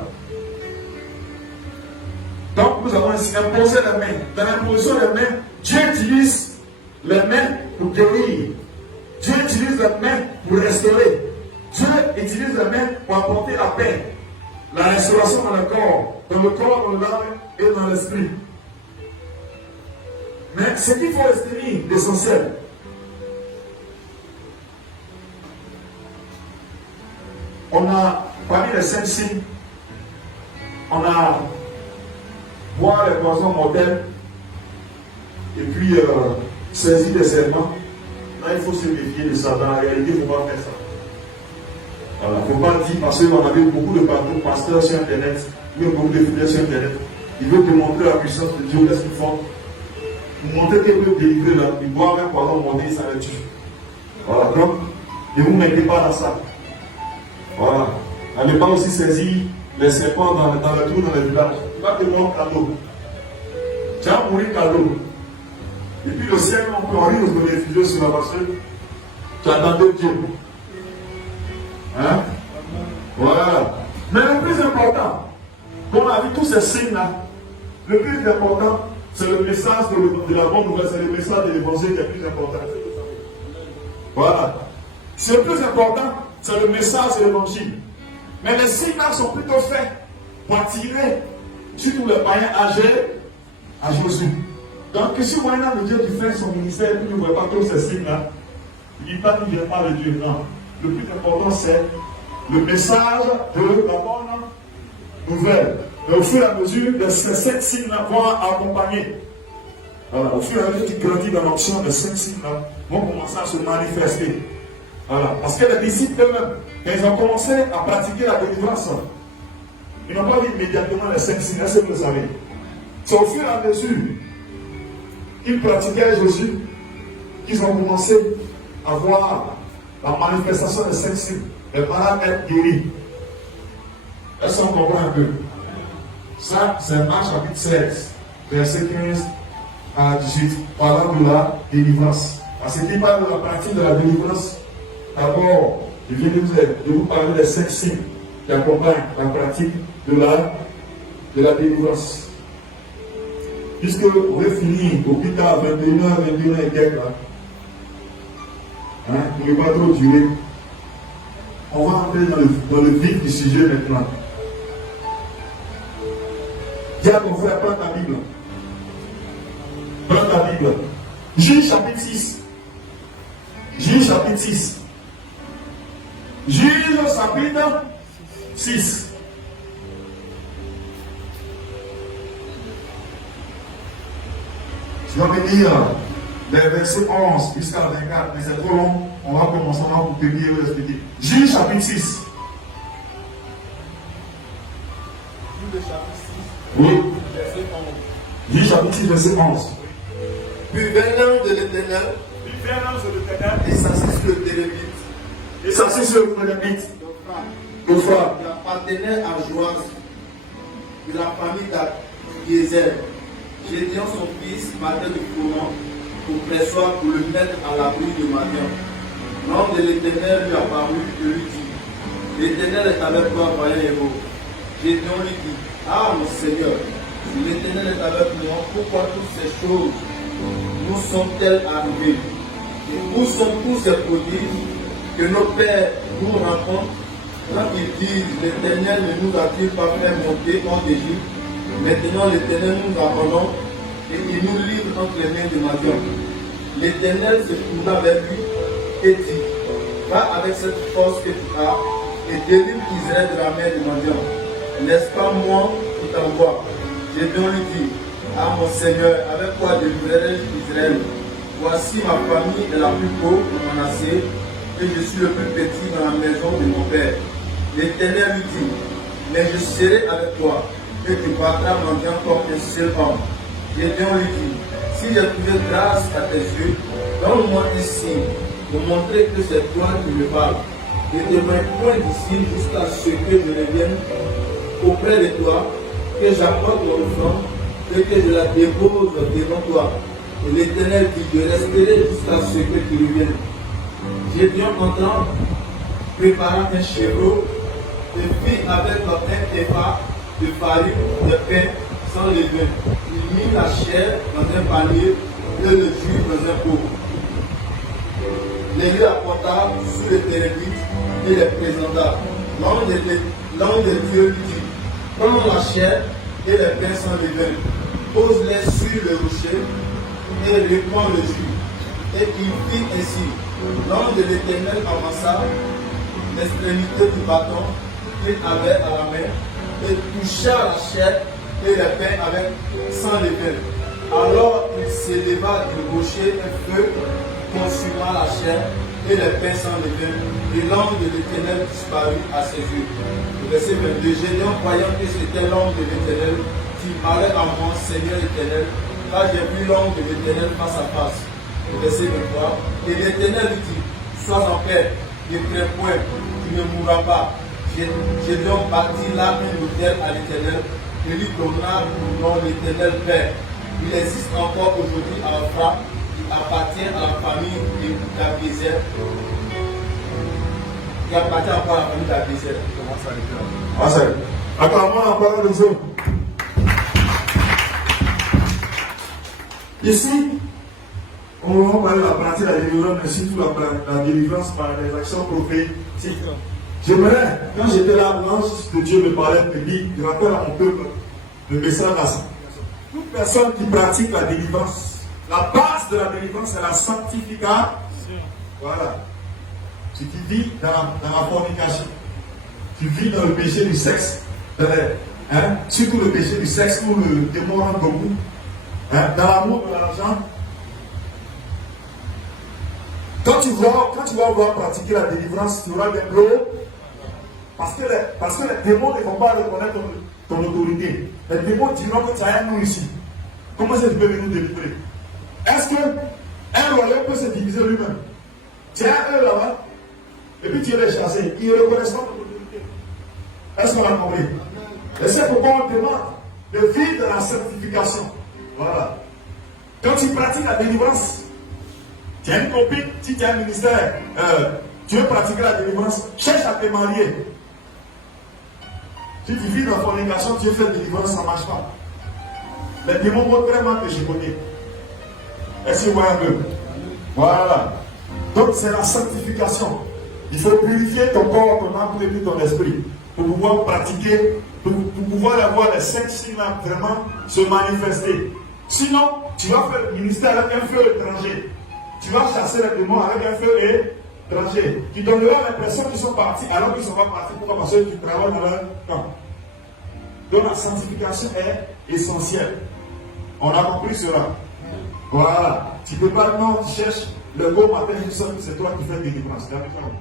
Donc nous avons ici imposé la main. Dans l'imposition des mains, Dieu utilise les mains pour guérir. Dieu utilise les mains pour restaurer. Dieu utilise les mains pour apporter la paix. La restauration dans le corps, dans l'âme et dans l'esprit. Mais ce qu'il faut retenir d'essentiel, on a, parmi les 5 signes, on a boire les poisons mortels et puis saisir des serpents. Là, il faut se méfier de ça. Dans la réalité, il ne faut pas faire ça. Voilà, il ne faut pas dire, parce qu'on avait beaucoup de pasteurs sur Internet, il y a beaucoup de fidèles sur Internet. Ils veulent te montrer la puissance de Dieu, qu'est-ce qu'ils font? Vous montrez qu'ils peuvent délivrer là, ils boivent un poison mortel, ça les tue. Voilà, donc, ne vous mettez pas dans ça. Voilà. N'allez pas aussi saisir les serpents dans le trou, dans les villages. Tu vas te mordre cadeau. Tu vas mourir cadeau. Et puis le ciel, on peut en rire de réfugier sur la parce que tu attendais Dieu. Hein? Voilà. Mais le plus important, on a vu tous ces signes-là, le plus important, c'est le message de la bonne nouvelle, c'est le message de l'évangile qui est plus important. Voilà. C'est le plus important, c'est le message de l'évangile. Mais les signes sont plutôt faits pour attirer surtout les païens âgés à Jésus. Donc, si vous voyez un homme de Dieu qui fait son ministère et que vous ne voyez pas tous ces signes-là, il ne dit pas qu'il ne vient pas de Dieu. Non. Le plus important, c'est le message de la bonne nouvelle. Et au fur et à mesure, ces 5 signes-là vont accompagner. Voilà. Au fur et à mesure qu'il grandit dans l'option, les 5 signes-là vont commencer à se manifester. Voilà. Parce que les disciples eux-mêmes, quand ils ont commencé à pratiquer la délivrance, ils n'ont pas vu immédiatement les 5 signes. Est-ce que vous le savez? C'est au fur et à mesure qu'ils pratiquaient Jésus qu'ils ont commencé à voir la manifestation des 5 signes. Les malades être guéris. Est-ce qu'on comprend un peu? Ça, c'est Marc chapitre 16, verset 15 à 18, parlant de la délivrance. Parce qu'il parle de la pratique de la délivrance. D'abord, je viens de vous parler des 5 signes qui accompagnent la pratique de la délivrance. Puisque on va finir au plus tard, 21h et quelques, pour ne pas trop durer, on va entrer dans le vif du sujet maintenant. Dis à ton frère, prends ta Bible. Prends ta Bible. Juge chapitre 6. Juge chapitre 6. Juge chapitre 6. Je vais lire les versets 11 jusqu'à 24, mais c'est trop long. On va commencer pour te lire et expliquer. Juge chapitre 6. Oui. Juge chapitre 6, verset 11. Puis vint l'ange de l'Éternel. Et s'assit sur le télébite. Et s'assit sur le télébite. Le frère. Il appartenait à Joas, de la famille d'Abiézer. Gédéon, son fils, battait du courant pour pressoir pour le mettre à l'abri de Madian. L'ange de l'Éternel lui apparut et lui dit: L'Éternel est avec toi, vaillant héros. Gédéon lui dit: Ah, mon Seigneur, si l'Éternel est avec moi, pourquoi toutes ces choses nous sont-elles arrivées? Et où sont tous ces prodiges que nos pères nous rencontrent quand ils disent: L'Éternel ne nous a-t-il pas fait monter hors d'Égypte? Maintenant l'Éternel nous abandonne et il nous livre entre les mains de Madian. L'Éternel se tourna vers lui et dit: Va avec cette force que tu as et délivre Israël de la main de Madian. N'est-ce pas moi qui t'envoie? Gédéon lui dit: Ah, mon Seigneur, avec quoi délivrerai-je Israël? Voici ma famille est la plus pauvre de Manassé et je suis le plus petit dans la maison de mon père. L'Éternel lui dit: Mais je serai avec toi et tu battras Madian comme un seul homme. Gédéon lui dit: Si j'ai trouvé grâce à tes yeux, donne-moi un signe pour montrer que c'est toi qui me parles. Ne t'éloigne point d'ici jusqu'à ce que je revienne auprès de toi, que j'apporte mon offrande et que je la dépose devant toi. Et l'Éternel dit: Je resterai jusqu'à ce que tu reviennes. Gédéon entrant, prépara un chevreau et fit avec un épha de farine, de pain sans levain. Il mit la chair dans un panier et le jus dans un pot. Les lui apporta sous le télébite et les présenta. L'ange de Dieu lui dit: Prends la chair et les pains sans levain, pose-les sur le rocher et répands le jus. Et il fit ainsi. L'ange de l'Éternel amassa l'extrémité du bâton qu'il avait à la main et toucha la chair et les pains avec sans levain. Alors il s'éleva du rocher un feu consuma la chair et les pains sans levain, et l'ange de l'Éternel disparut à ses yeux. Verset 22. Gédéon, croyant que c'était l'ange de l'Éternel, qui parlait à moi, Seigneur Éternel, car j'ai vu l'ange de l'Éternel face à face. Verset 23. Et l'Éternel lui dit: Sois en paix, ne crains point, tu ne mourras pas. Gédéon bâtit là un autel à l'Éternel et lui donna pour nom l'Éternel Père. Il existe encore aujourd'hui à Ophrah, qui appartient à la famille d'Abiézer. Qui appartient encore à la famille d'Abiézer. Comment ça? Acclamons la parole de Dieu. Ici, on va la pratique de la délivrance, mais surtout la délivrance par les actions prophétiques. J'aimerais, quand j'étais là, l'ange de Dieu me parlait, me dit, je rappelle à mon peuple le message à ça. Toute personne qui pratique la délivrance, la base de la délivrance, c'est la sanctification. Voilà. Ce qui vit dans la fornication. Tu vis dans le péché du sexe. Surtout le péché du sexe où le démon rentre beaucoup. Dans l'amour de l'argent. Quand tu vas voir pratiquer la délivrance, tu auras des blocs. Parce que les démons ne vont pas reconnaître ton autorité. Les démons diront que tu as un nom ici. Comment ça tu peux venir délivrer? Est-ce qu'un royaume peut se diviser lui-même? Tu as un là-bas, et puis tu les chasser. Ils ne reconnaissent pas ton autorité. Est-ce qu'on a compris? Et c'est pourquoi on demande de vivre de la sanctification. Voilà. Quand tu pratiques la délivrance, tu as une copine, si tu as un ministère, tu veux pratiquer la délivrance, cherche à te marier. Si tu vis dans la fornication, tu veux faire la délivrance, ça ne marche pas. Les démons vont vraiment te chicoter. Est-ce que vous voyez un peu? Voilà. Donc c'est la sanctification. Il faut purifier ton corps, ton âme et ton esprit pour pouvoir pratiquer, pour pouvoir avoir les 5 signes vraiment se manifester. Sinon, tu vas faire le ministère avec un feu étranger. Tu vas chasser les démons avec un feu étranger. Tu donneras l'impression qu'ils sont partis alors qu'ils ne sont pas partis. Pourquoi? Parce que tu travailles dans leur camp. Donc la sanctification est essentielle. On a compris cela. Voilà. Tu ne peux pas, non, tu cherches le beau matin, c'est toi qui fais des délivrances. T'as vu ça où?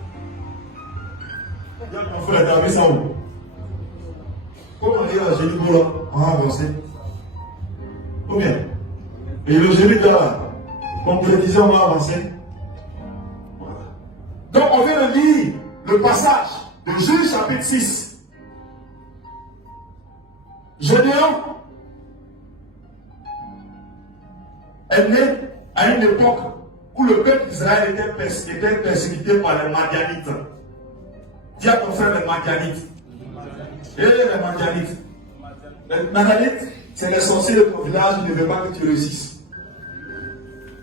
Regarde mon frère, t'as vu ça où? Comment dire à Gélico là? On a avancé. Combien? Et le Gélico là, concrétisé, on va avancer. Voilà. Donc on vient de lire le passage de Juge chapitre 6. Gédéon est né à une époque où le peuple d'Israël était persécuté par les Madianites. Dis à ton frère les Madianites. Et les Madianites. Les Madianites, c'est les sorciers de ton village, ils ne veulent pas que tu réussisses.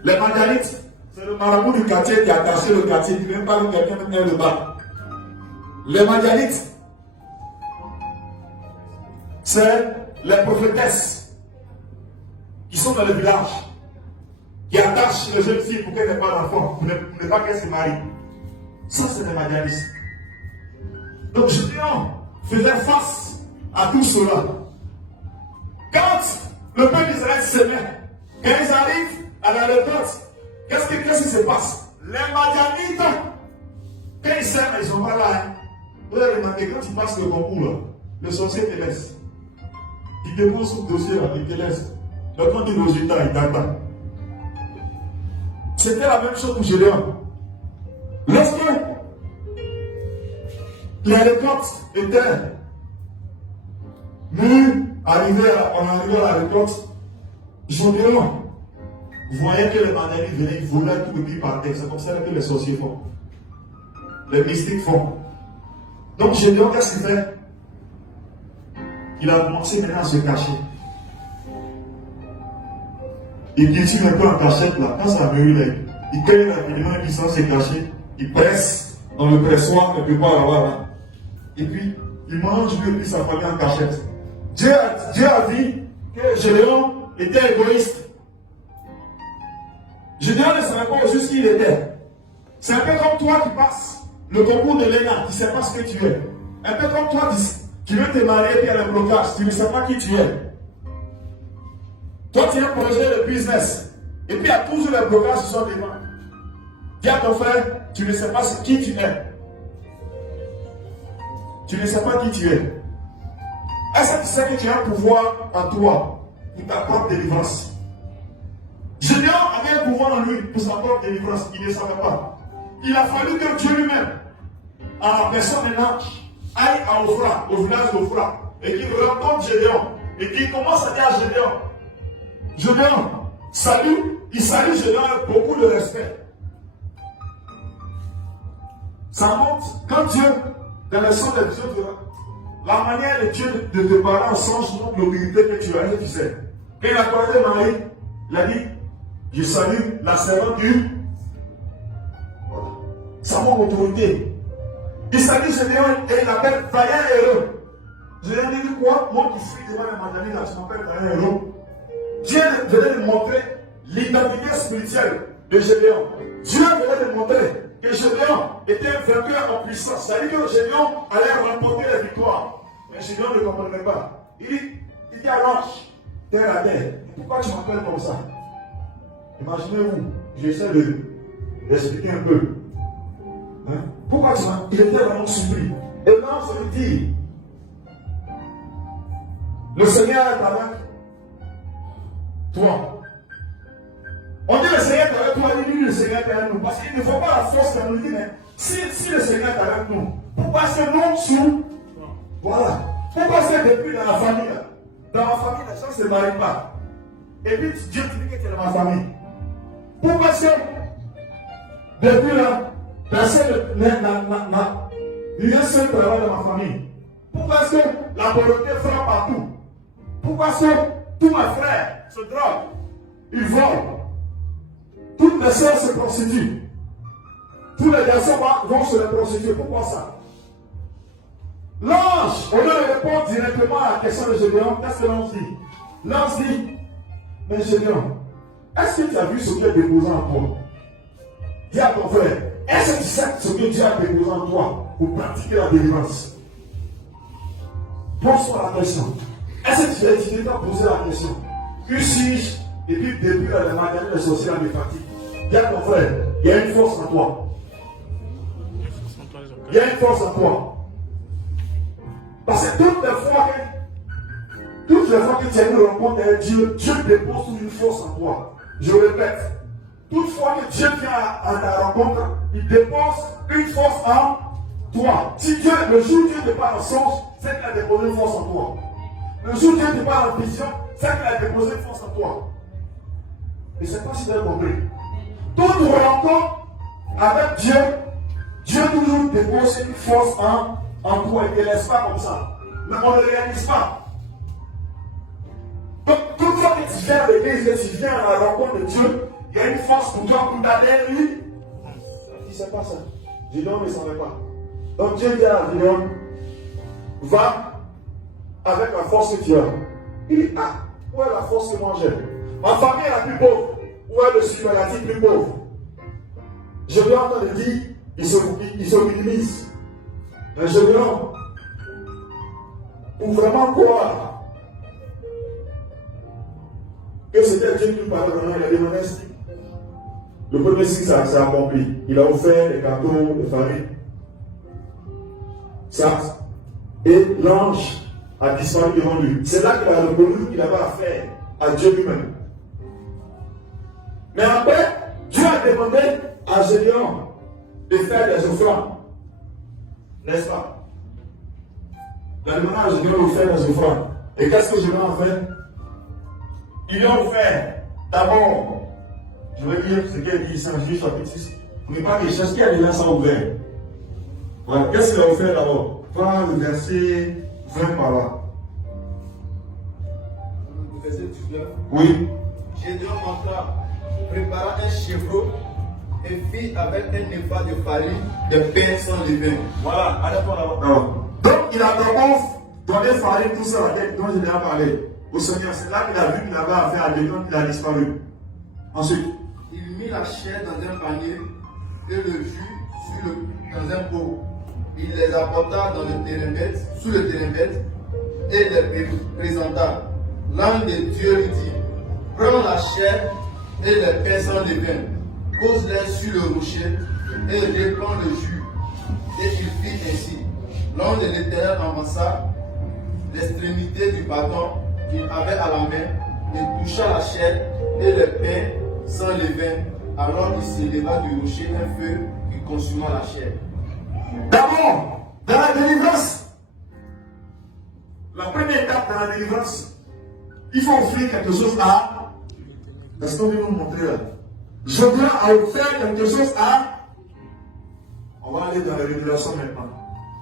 Les Madianites, c'est le marabout du quartier qui a caché le quartier, qui ne veut pas que quelqu'un vienne le bas. Les Madianites, c'est les prophétesses qui sont dans le village, qui attachent les jeunes filles pour qu'elles n'aient pas d'enfants, pour ne pas qu'elles se marient. Ça, c'est les Madianites. Donc Gédéon faisait face à tout cela. Quand le peuple d'Israël s'aimait, quand ils arrivent à la retraite, qu'est-ce qui se passe? Les Madianites, quand ils s'aiment, ils ne sont pas là. Hein. Vous allez demander, quand tu passes le concours, là, le sorcier te laisse. Il dépose son dossier, là, il te laisse. Le temps du résultat, il t'attend. C'était la même chose pour Gédéon. Lorsque les récoltes étaient mûres, on arrivait à la récolte, Gédéon voyait que les Madianites venaient, ils volaient tout le pays par terre. C'est comme ça que les sorciers font. Les mystiques font. Donc Gédéon, qu'est-ce qu'il fait? Il a commencé maintenant à se cacher. Il cultive un peu en cachette là. Quand ça mûrit, il cueille rapidement et puis sans se cacher. Il presse dans le pressoir quelque part là-bas. Et puis, il mange lui et puis sa famille en cachette. Dieu a dit que Gédéon était égoïste. Gédéon ne savait pas juste qui il était. C'est un peu comme toi qui passes le concours de l'ENA, tu ne sais pas ce que tu es. Un peu comme toi qui veux te marier et puis il y a un blocage, tu ne sais pas qui tu es. Toi, tu as un projet de business. Et puis, il y a toujours les blocages qui sont devant. Dis à ton frère, tu ne sais pas qui tu es. Tu ne sais pas qui tu es. Est-ce que tu sais que tu as un pouvoir en toi pour ta propre délivrance? Gédéon avait un pouvoir en lui pour sa propre délivrance. Il ne savait pas. Il a fallu que Dieu lui-même, en la personne d'un ange, aille à Ophra, au village d'Ophra, et qu'il rencontre Gédéon. Et qu'il commence à dire à Gédéon, Gédéon, il salue Gédéon avec beaucoup de respect. Ça montre, quand Dieu, dans le sang de Dieu, la manière de Dieu de te parler en songe, donc l'humilité que tu as, tu sais. Quand il a parlé de Marie, il a dit, Je salue la servante du. Voilà. Ça montre autorité. Il salue Gédéon et il l'appelle vaillant héros. Gédéon dit quoi? Moi qui suis devant les mandarines, je m'appelle vaillant héros. Dieu venait de montrer l'identité spirituelle de Gédéon. Dieu venait de montrer que Gédéon était un vainqueur en puissance. C'est-à-dire que Gédéon allait remporter la victoire. Mais Gédéon ne comprenait pas. Il dit à l'ange, terre à terre, pourquoi tu m'appelles comme ça? Imaginez-vous, j'essaie d'expliquer un peu. Hein? Pourquoi tu m'appelles? Il était vraiment surpris. Et l'ange lui dit, le Seigneur est avec toi. On dit le Seigneur est avec toi, il dit le Seigneur est avec nous. Parce qu'il ne faut pas la force qu'on nous dit, mais si le Seigneur est avec nous, pourquoi c'est nous sur? Voilà. Pourquoi c'est depuis dans la famille? Dans ma famille, les gens ne se marient pas. Et puis Dieu te dit que tu es dans ma famille. Pourquoi c'est depuis là, personne n'a eu un seul travail dans ma famille? Pourquoi est-ce que la volonté frappe partout? Pourquoi est-ce que tous mes frères se droguent? Ils volent. Toutes les sœurs se prostituent. Tous les garçons vont se les prostituer. Pourquoi ça? L'ange, au lieu de répondre directement à la question de Gédéon, qu'est-ce que l'ange dit? L'ange dit, mais Gédéon, est-ce que tu as vu ce qui est déposé en toi? Dis à ton frère, est-ce que tu sais ce que Dieu a déposé en toi pour pratiquer la délivrance? Pose-toi la question. Est-ce que tu t'es posé la question? Que suis-je? Et puis, depuis la maladie de sorcières me fatigue. Dis à ton frère, il y a une force en toi. Il y a une force en toi. Parce que toutes les fois que tu as une rencontre avec Dieu, Dieu dépose une force en toi. Je répète, toute fois que Dieu vient à ta rencontre, il dépose une force en toi. Si Dieu, le jour où Dieu te parle en songe, c'est qu'il a déposé une force en toi. Le jour où Dieu te parle en vision, c'est qu'il a déposé une force en toi. Et c'est pas si tu as compris. Toute rencontre avec Dieu, Dieu toujours dépose une force en toi. Il ne te laisse pas comme ça. Mais on ne le réalise pas. Donc, toute fois que tu viens à l'église et tu viens à la rencontre de Dieu, il y a une force pour toi pour t'aller lui. Il ne sait pas ça. Gédéon ne savait pas. Donc Dieu dit à Gédéon, va avec la force que tu as. Il dit, ah, où est la force que moi j'ai? Ma famille est la plus pauvre. Où est le superlatif plus pauvre? Gédéon entend le dire, il se minimise. Mais Gédéon, pour vraiment croire que c'était Dieu qui lui parlait, il a demandé un stick. Le premier stick, ça s'est accompli. Il a offert les gâteaux de farine. Ça. Et l'ange a disparu devant lui. C'est là qu'il a reconnu qu'il avait affaire à Dieu lui-même. Mais après, Dieu a demandé à Gédéon de faire des offrandes. N'est-ce pas? Il a demandé à Gédéon de faire des offrandes. Et qu'est-ce que Gédéon a fait? Il a offert d'abord, je vais lire ce qu'il a dit ici en Jésus chapitre 6. Vous ne pas que cherche qui a déjà ça ouvert. Voilà. Qu'est-ce qu'il a offert d'abord? Prends le verset 20 par là. Le verset 19. Oui. Gédéon entra, prépara un chevreau et fit avec un épha de farine de pain sans levain. Voilà, allez-moi là-bas. Donc il a d'abord donné farine, tout ça, dont je l'ai parlé. Au Seigneur, c'est là qu'il a vu qu'il avait affaire à Gédéon, qu'il a disparu. Ensuite, il mit la chair dans un panier et le jus dans un pot. Il les apporta dans le térémètre, sous le térémètre, et les présenta. L'ange de Dieu lui dit, prends la chair et les pains sans levain, pose-les sur le rocher et répands le jus. Et il fit ainsi. L'ange de l'Éternel avança l'extrémité du bâton qu'il avait à la main et toucha la chair et le pain sans levain. Alors il s'éleva du rocher un feu qui consuma la chair. D'abord, dans la délivrance, la première étape dans la délivrance, il faut offrir quelque chose à. Est-ce qu'on veut nous montrer là? Je dois offrir quelque chose à. On va aller dans la révélation maintenant.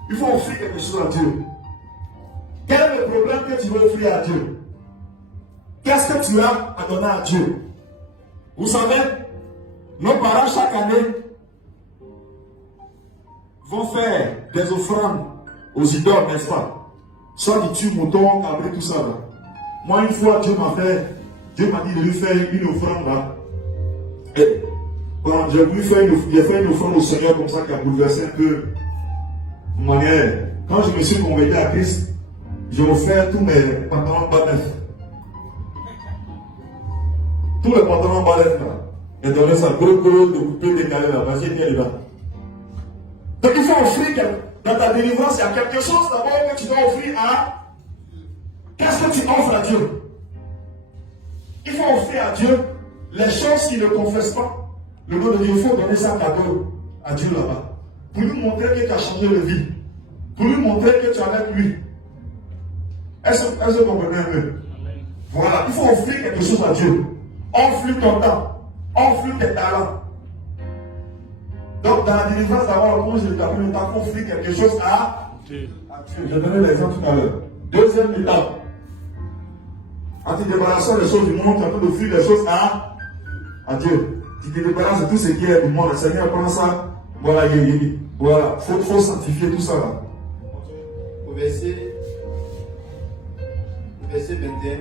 Il faut offrir quelque chose à Dieu. Quel est le problème que tu veux offrir à Dieu? Qu'est-ce que tu as à donner à Dieu? Vous savez, nos parents chaque année vont faire des offrandes aux idoles, n'est-ce pas? Soit ils tuent mouton, cabri, tout ça là. Moi, une fois, Dieu m'a dit de lui faire une offrande là. Et voilà, j'ai fait une offrande au Seigneur comme ça qui a bouleversé un peu ma manière. Quand je me suis converti à Christ, j'ai offert tous mes pantalons bas neufs. Tous les pantalons bas neufs là. J'ai donné ça, gros, de couper, décalé là. Vas-y, viens là. Donc il faut offrir dans ta délivrance, il y a quelque chose d'abord que tu dois offrir à. Qu'est-ce que tu offres à Dieu? Il faut offrir à Dieu les choses qu'il ne confesse pas. Le nom de Dieu, il faut donner ça cadeau à Dieu là-bas. Pour lui montrer que tu as changé de vie. Pour lui montrer que tu es avec lui. Est-ce que vous comprenez un peu? Voilà, il faut offrir quelque chose à Dieu. Offre-lui ton temps. Offre-lui tes talents. Donc, dans la délivrance d'abord, comment je l'ai appelé, tu as offert quelque chose à Dieu. J'ai donné l'exemple tout à l'heure. Deuxième étape. En te débarrassant des choses du monde, tu as offert des choses à Dieu. Tu te débarrasses de tout ce qui est du monde. Le Seigneur prend ça. Voilà, voilà. Faut sanctifier tout ça là. Au verset 21.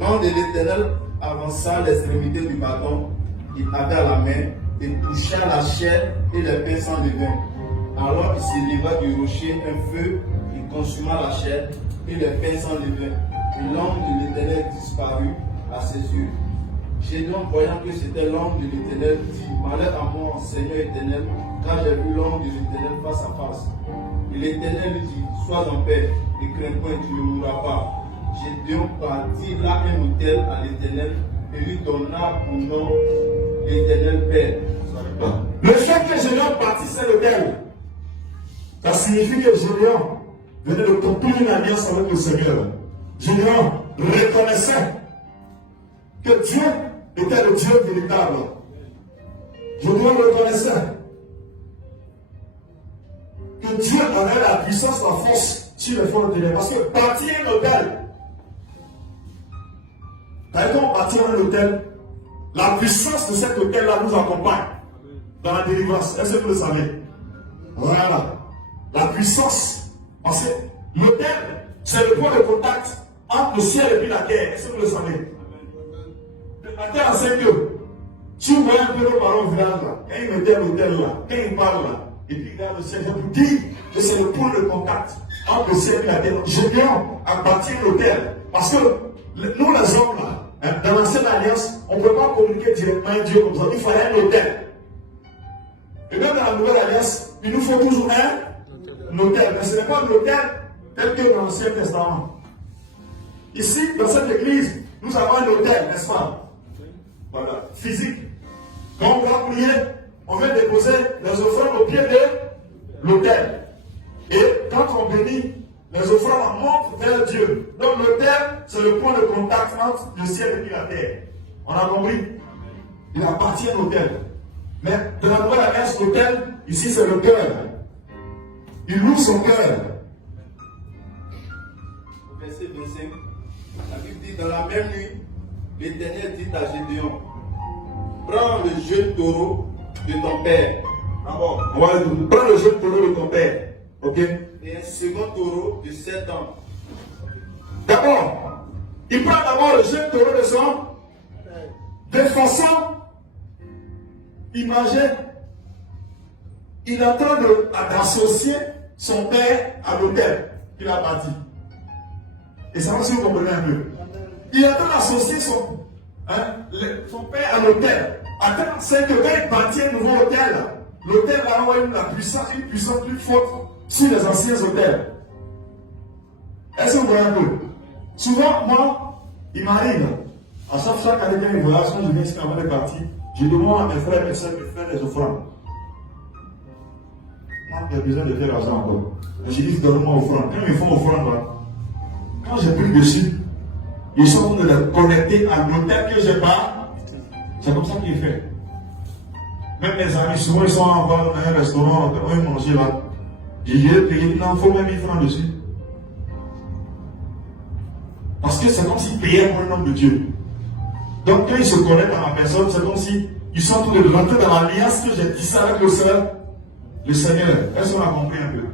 L'ange de l'Éternel avança l'extrémité du bâton qu'il avait à la main et toucha la chair et les pains sans levain. Alors il s'éleva du rocher un feu qui consuma la chair et les pains sans levain. Et l'ange de l'Éternel disparut à ses yeux. Gédéon, voyant que c'était l'ange de l'Éternel, dit: Malheur à moi, Seigneur éternel, car j'ai vu l'ange de l'Éternel face à face. Et l'Éternel lui dit: Sois en paix, ne crains point, tu ne mourras pas. Gédéon bâtit là un autel à l'Éternel et lui donna pour nom l'Éternel Père. Le fait que Gédéon bâtissait l'autel, ça signifie que Gédéon venait de conclure une alliance avec le Seigneur. Gédéon reconnaissait que Dieu était le Dieu véritable. Gédéon reconnaissait que Dieu avait la puissance, la force sur les fonds de terre. Parce que bâtir un hôtel, quand on bâtit un hôtel, la puissance de cet hôtel-là nous accompagne dans la délivrance. Est-ce que vous le savez? Voilà. La puissance. Parce que l'hôtel, c'est le point de contact entre le ciel et puis la terre. Est-ce que vous le savez? La terre en 5 lieux. Tu vois un peu le ballon village là, quand il mettait l'hôtel là, quand il parle là, et puis il regarde le ciel, je vous dis que c'est le point de contact entre le ciel et la terre. Je viens à bâtir l'hôtel. Parce que nous les hommes là, dans l'ancienne alliance, on ne peut pas communiquer directement avec Dieu comme ça. Il fallait un hôtel. Et même dans la nouvelle alliance, il nous faut toujours un hôtel. Mais ce n'est pas un hôtel tel que dans l'Ancien Testament. Ici, dans cette église, nous avons un hôtel, n'est-ce pas? Voilà, physique. Quand on va prier, on va déposer les offrandes au pied de l'autel. Et quand on bénit, les offrandes montent vers Dieu. Donc l'autel, c'est le point de contact entre le ciel et la terre. On a compris? Il appartient à l'autel. Mais de la nouvelle alliance, l'autel, ici c'est le cœur. Il loue son cœur. Verset 25. La Bible dit: Dans la même nuit, l'Éternel dit à Gédéon: Prends le jeune taureau de ton père. D'abord, prends le jeune taureau de ton père. Ok? Et un second taureau de 7 ans. D'abord, il prend d'abord le jeune taureau de son de façon, imagée, il est en train d'associer son père à l'autel qu'il a bâti. Et ça va si vous comprenez un peu. Il est en train d'associer son père à l'autel. C'est que quand il bâtit un nouveau hôtel, l'hôtel va avoir une puissance plus forte sur les anciens hôtels. Est-ce que vous voyez un peu? Souvent, moi, il m'arrive, à chaque année qu'il y a une voyage, quand je viens ici avant de partir, je demande à mes frères et mes soeurs de faire des offrandes. Moi, j'ai besoin de faire l'argent encore. Je dis, donne-moi offrande. Quand ils font offrande, là, quand j'ai pris dessus, ils sont en train de les connecter à l'hôtel que j'ai pas. C'est comme ça qu'il fait. Même mes amis, souvent, ils sont en bas dans un restaurant, on va manger là. J'ai payé, il en faut même 1000 francs dessus. Parce que c'est comme s'il payait pour le nom de Dieu. Donc quand ils se connectent à ma personne, c'est comme si ils sont tous les deux rentrés dans l'alliance que j'ai tissée avec le Seigneur. Est-ce qu'on a compris un peu?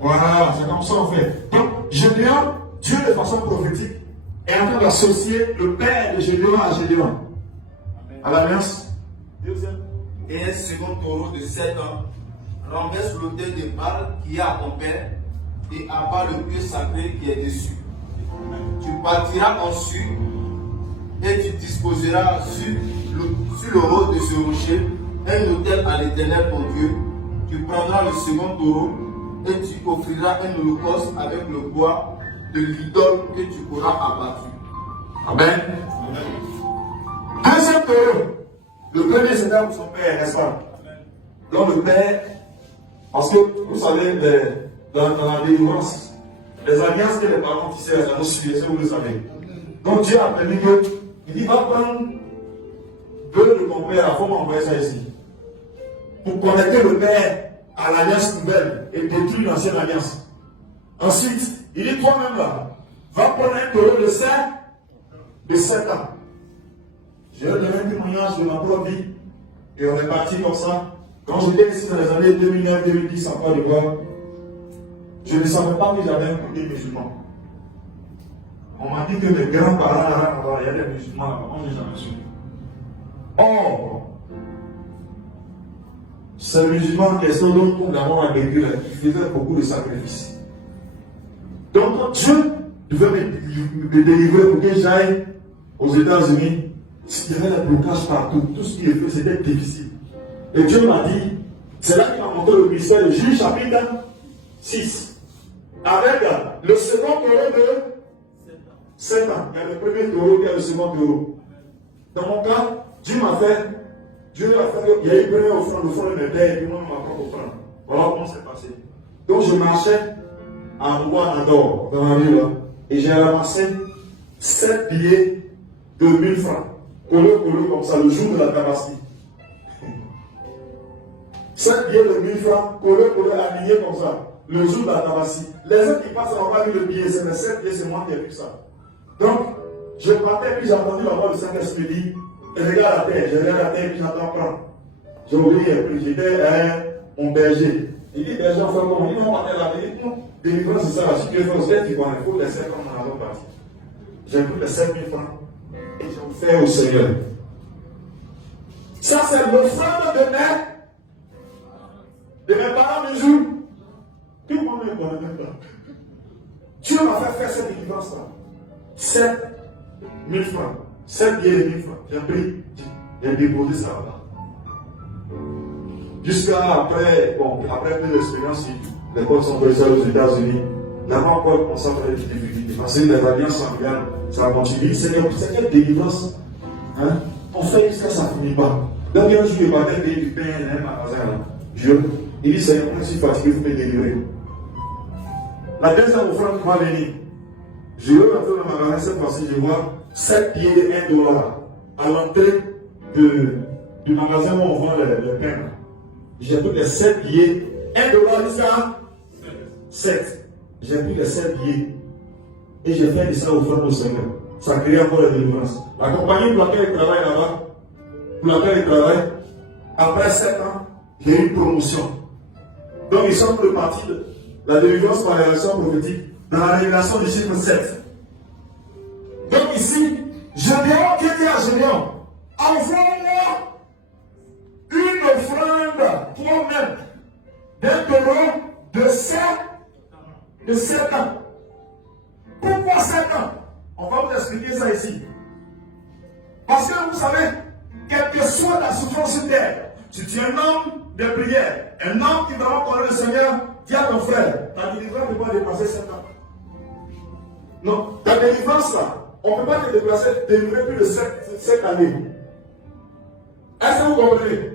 Voilà, c'est comme ça en fait. Donc, Gédéon, Dieu de façon prophétique, est en train d'associer le père de Gédéon à Gédéon. À l'alliance. Deuxième. Et un second taureau de 7 ans renverse l'autel de Baal qui est à ton père et abat le pieu sacré qui est dessus. Tu partiras ensuite et tu disposeras sur le haut de ce rocher un autel à l'Éternel ton Dieu. Tu prendras le second taureau et tu offriras un holocauste avec le bois de l'idole que tu auras abattu. Amen. Deuxième taureau. Le premier c'était pour son père, n'est-ce pas? Donc le père, parce que vous savez, dans la délivrance, les alliances que les parents tissaient, elles nous suivaient, vous le savez. Donc Dieu a prévu que, il dit, va prendre deux de ton père, il faut m'envoyer ça ici. Pour connecter le père à l'alliance nouvelle et détruire l'ancienne alliance. Ensuite, il dit toi-même là, va prendre un taureau de 7 ans. Je vais donner un témoignage de ma propre vie. Et on est parti comme ça. Quand j'étais ici dans les années 2009-2010 en Côte d'Ivoire, je ne savais pas que j'avais un côté musulman. On m'a dit que mes grands-parents là-bas, il y a des musulmans là-bas. Moi, je n'ai jamais su. Or, ces musulmans qui sont donc nous avons vécu là, qui faisaient beaucoup de sacrifices. Donc, Dieu devait me délivrer pour que j'aille aux États-Unis. Il y avait des blocages partout. Tout ce qu'il fait, c'était difficile. Et Dieu m'a dit, c'est là qu'il m'a montré le mystère de Juge chapitre 6. Avec le second taureau de 7 ans. Il y a le premier taureau et le second taureau. Dans mon cas, Dieu a fait qu'il y a eu une première offrande, l'offrande de terre, et puis moi, ma propre offrande. Voilà comment c'est passé. Donc je marchais à Ouanador, dans la ville, et j'ai ramassé 7 billets de 1000 francs. Collé comme ça, le jour de la Tabaski. 7 billets de 1000 francs, collé, alignés comme ça, le jour de la Tabaski. Les autres qui passent n'ont pas vu le billet, c'est les 7 billets, c'est moi qui ai vu ça. Donc, je partais, puis j'ai entendu la voix du Saint-Esprit dire, regarde la terre, je regarde la terre, puis j'entends prendre. J'ai oublié, puis j'étais mon berger. Il dit, berger, on fait comment? Il m'a parlé la vie, non, délivrance, c'est ça, si tu veux faire ce que tu connais, il faut laisser comme on a parti. J'ai pris les 7 000 francs. Et j'ai offert au Seigneur. Ça, c'est l'offrande de mes parents musulmans. Tout le monde me connaît maintenant. Dieu m'a fait faire cette délivrance-là. 7 000 francs. 7 billets de 1000 francs. J'ai pris, j'ai déposé ça là. Jusqu'à après, après plus d'expérience, les potes sont passés aux États-Unis. D'abord, Paul, on s'en fait des difficultés. Parce que les alliances familiales, ça continue. C'est quelle délivrance. Hein? On fait jusqu'à ça ne finit pas. Donc, un jour, il va payer du pain dans un magasin. Là. Il dit, Seigneur, je suis fatigué, vous pouvez délivrer. La deuxième offrande qui va venir. Je vais rentrer dans le magasin, cette fois-ci, je vois 7 billets de $1 à l'entrée du magasin où on vend le pain. J'ai pris les 7 billets, $1 jusqu'à 7. J'ai pris les 7 billets et j'ai fait ça offrande au Seigneur. Ça crée encore la délivrance. La compagnie pour laquelle il travaille là-bas, pour laquelle il travaille, après 7 ans, j'ai eu une promotion. Donc ils sont le parti de la délivrance par la révélation prophétique dans la révélation du chiffre 7. Donc ici, Gédéon qui dit à Gédéon, envoie-moi une offrande toi-même d'un taureau de 7 ans. Pourquoi 7 ans? On va vous expliquer ça ici. Parce que vous savez, quelle que soit la souffrance sur terre, si tu es un homme de prière, un homme qui va connaître le Seigneur, dis à ton frère, ta délivrance ne peut pas dépasser 7 ans. Non, ta délivrance là, on ne peut pas te déplacer, délivrer plus de 7 années. Est-ce que vous comprenez?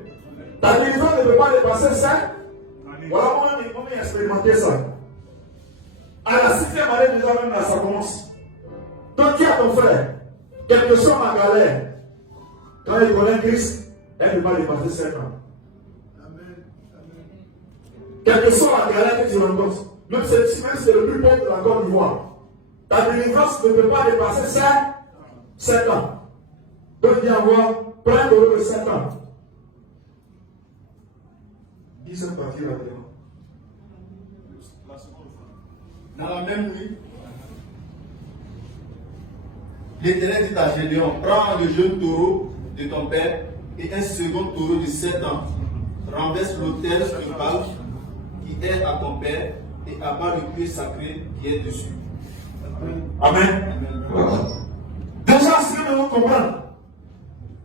Ta délivrance ne peut pas dépasser 7 années. Voilà comment on a expérimenté ça. À la 6e année, déjà même là, ça commence. Donc, dis à ton frère, quelle que soit ma galère, quand il connaît Christ, elle ne peut pas dépasser 7 ans. Quelle que soit la galère que tu rencontres, même si c'est le plus pauvre de la Côte d'Ivoire, ta délivrance ne peut pas dépasser 7 ans. Donc il y a avoir plein de 7 ans. Dis cette partie là-dedans. Dans la même nuit, l'Éternel dit à Gédéon, prends le jeune taureau de ton père et un second taureau de 7 ans. Renverse l'autel de Baal qui est à ton père et abat le pied sacré qui est dessus. Amen. Déjà, ce que nous devons comprendre,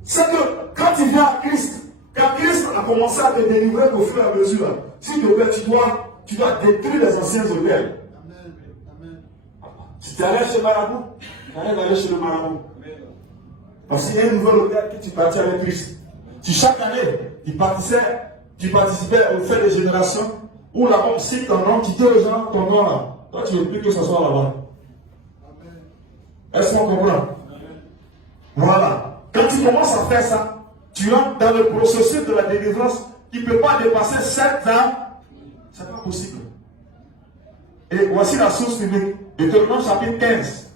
c'est que quand tu viens à Christ, quand Christ a commencé à te délivrer au fur et à mesure, si tu dois détruire les anciens hôtels. Si tu allais chez Marabout, tu allais aller chez le Marabout. Parce qu'il y a une nouvelle hôtel que tu partis avec Christ. Si chaque année, tu participais au fait des générations, où là-bas on cite ton nom, tu dis aux gens ton nom là. Toi, tu ne veux plus que ce soit là-bas. Est-ce qu'on comprend? Voilà. Quand tu commences à faire ça, tu rentres dans le processus de la délivrance qui ne peut pas dépasser 7 ans. Ce n'est pas possible. Et voici la source biblique. Deutéronome chapitre 15.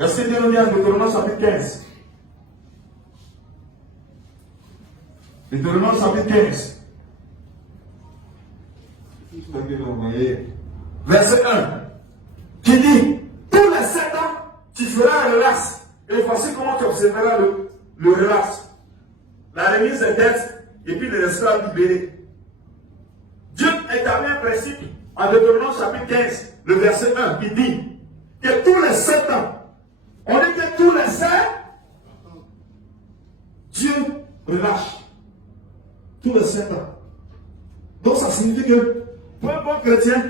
Est-ce que Dieu nous dit à Deutéronome chapitre 15? Deutéronome chapitre 15. Verset 1. Qui dit, tous les 7 ans, tu feras un relax. Et voici comment tu observeras le relax. La remise des dettes et puis les esclaves libérés. Dieu établit un principe en Deutéronome chapitre 15, le verset 1, qui dit que tous les 7 ans, on dit que tous les 7, Dieu relâche. Tous les 7 ans. Donc ça signifie que pour un bon chrétien,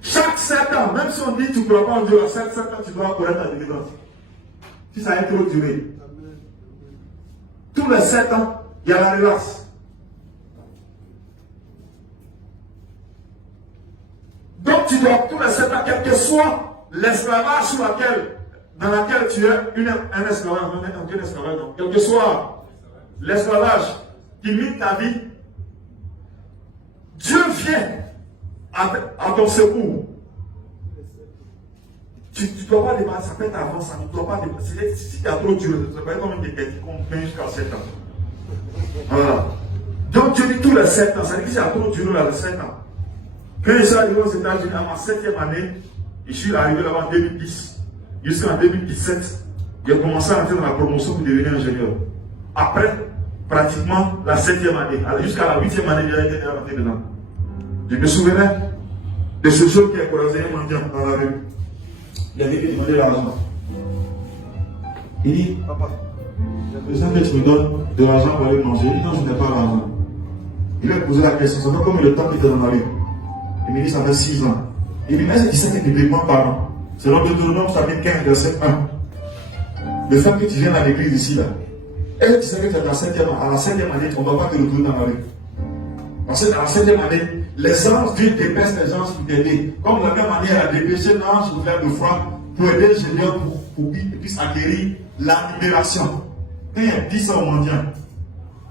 chaque 7 ans, même si on dit que tu ne crois pas en Dieu, à 7 ans, tu dois connaître la délivrance. Si ça a trop duré. Tous les 7 ans, il y a la relâche. Donc tu dois, tous les 7 ans, quel que soit l'esclavage dans laquelle tu es un esclavage, quel que soit l'esclavage qui mine ta vie, Dieu vient à ton secours. Tu ne dois pas dépasser, ça peut être avant ça, tu ne dois pas dépasser. Si tu as trop dur, ça peut être comme une déquête qu'on peint jusqu'à 7 ans. Voilà. Donc Dieu dit tous les 7 ans, ça dit que si tu as trop dur là, les 7 ans. Quand je suis arrivé aux États-Unis à ma 7e année, je suis arrivé là-bas en 2010. Jusqu'en 2017, j'ai commencé à entrer dans la promotion pour devenir ingénieur. Après, pratiquement la 7e année, jusqu'à la 8e année, j'ai été rentré dedans. Je me souvenais de ce jeune qui a croisé un mendiant dans la rue. Il avait demandé l'argent. Il dit, papa, j'ai besoin que tu me donnes de l'argent pour aller manger. Il dit, non, je n'ai pas l'argent. Il lui a posé la question, ça fait combien de temps qu'il était dans la rue? Il me dit, ça fait 6 ans. Il me dit, est-ce que tu sais que tu dépends par an? Selon Deutéronome chapitre 15, verset 1. Le fait que tu viens à l'église ici, là, est-ce que tu sais que tu es à la 7e année, on ne va pas te retrouver dans la rue? Parce qu'à la 7e année, les anges, Dieu dépêche les anges pour t'aider. Comme de la même manière, il a dépêché l'ange pour faire de foi, pour aider le Seigneur pour qu'il puisse acquérir la libération. Quand il a dit ça au mendiant,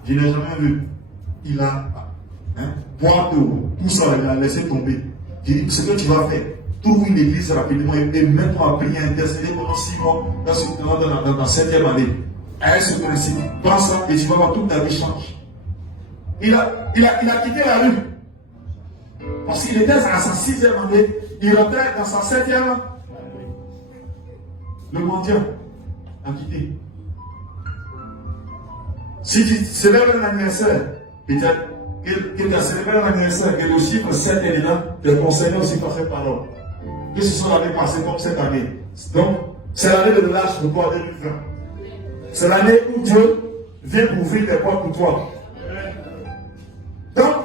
je n'ai jamais vu. Il a tout ça, il a laissé tomber. J'ai dit, ce que tu vas faire, trouve une église rapidement et mets-toi à prier, intercéder pendant 6 mois dans ta 7e année. Avec ce principe, pense ça et tu vas voir toute ta vie change. Il a quitté la rue. Parce qu'il était à sa 6e année, il rentrait dans sa 7e. Le mendiant a quitté. Si tu célèbres un anniversaire, que tu as célébré un anniversaire, que le chiffre 7 est là, tes conseillers aussi passés par là. Que ce soit l'année passée comme cette année. Donc, c'est l'année de relâche pour toi 2020. C'est l'année où Dieu vient ouvrir les portes pour toi. Donc,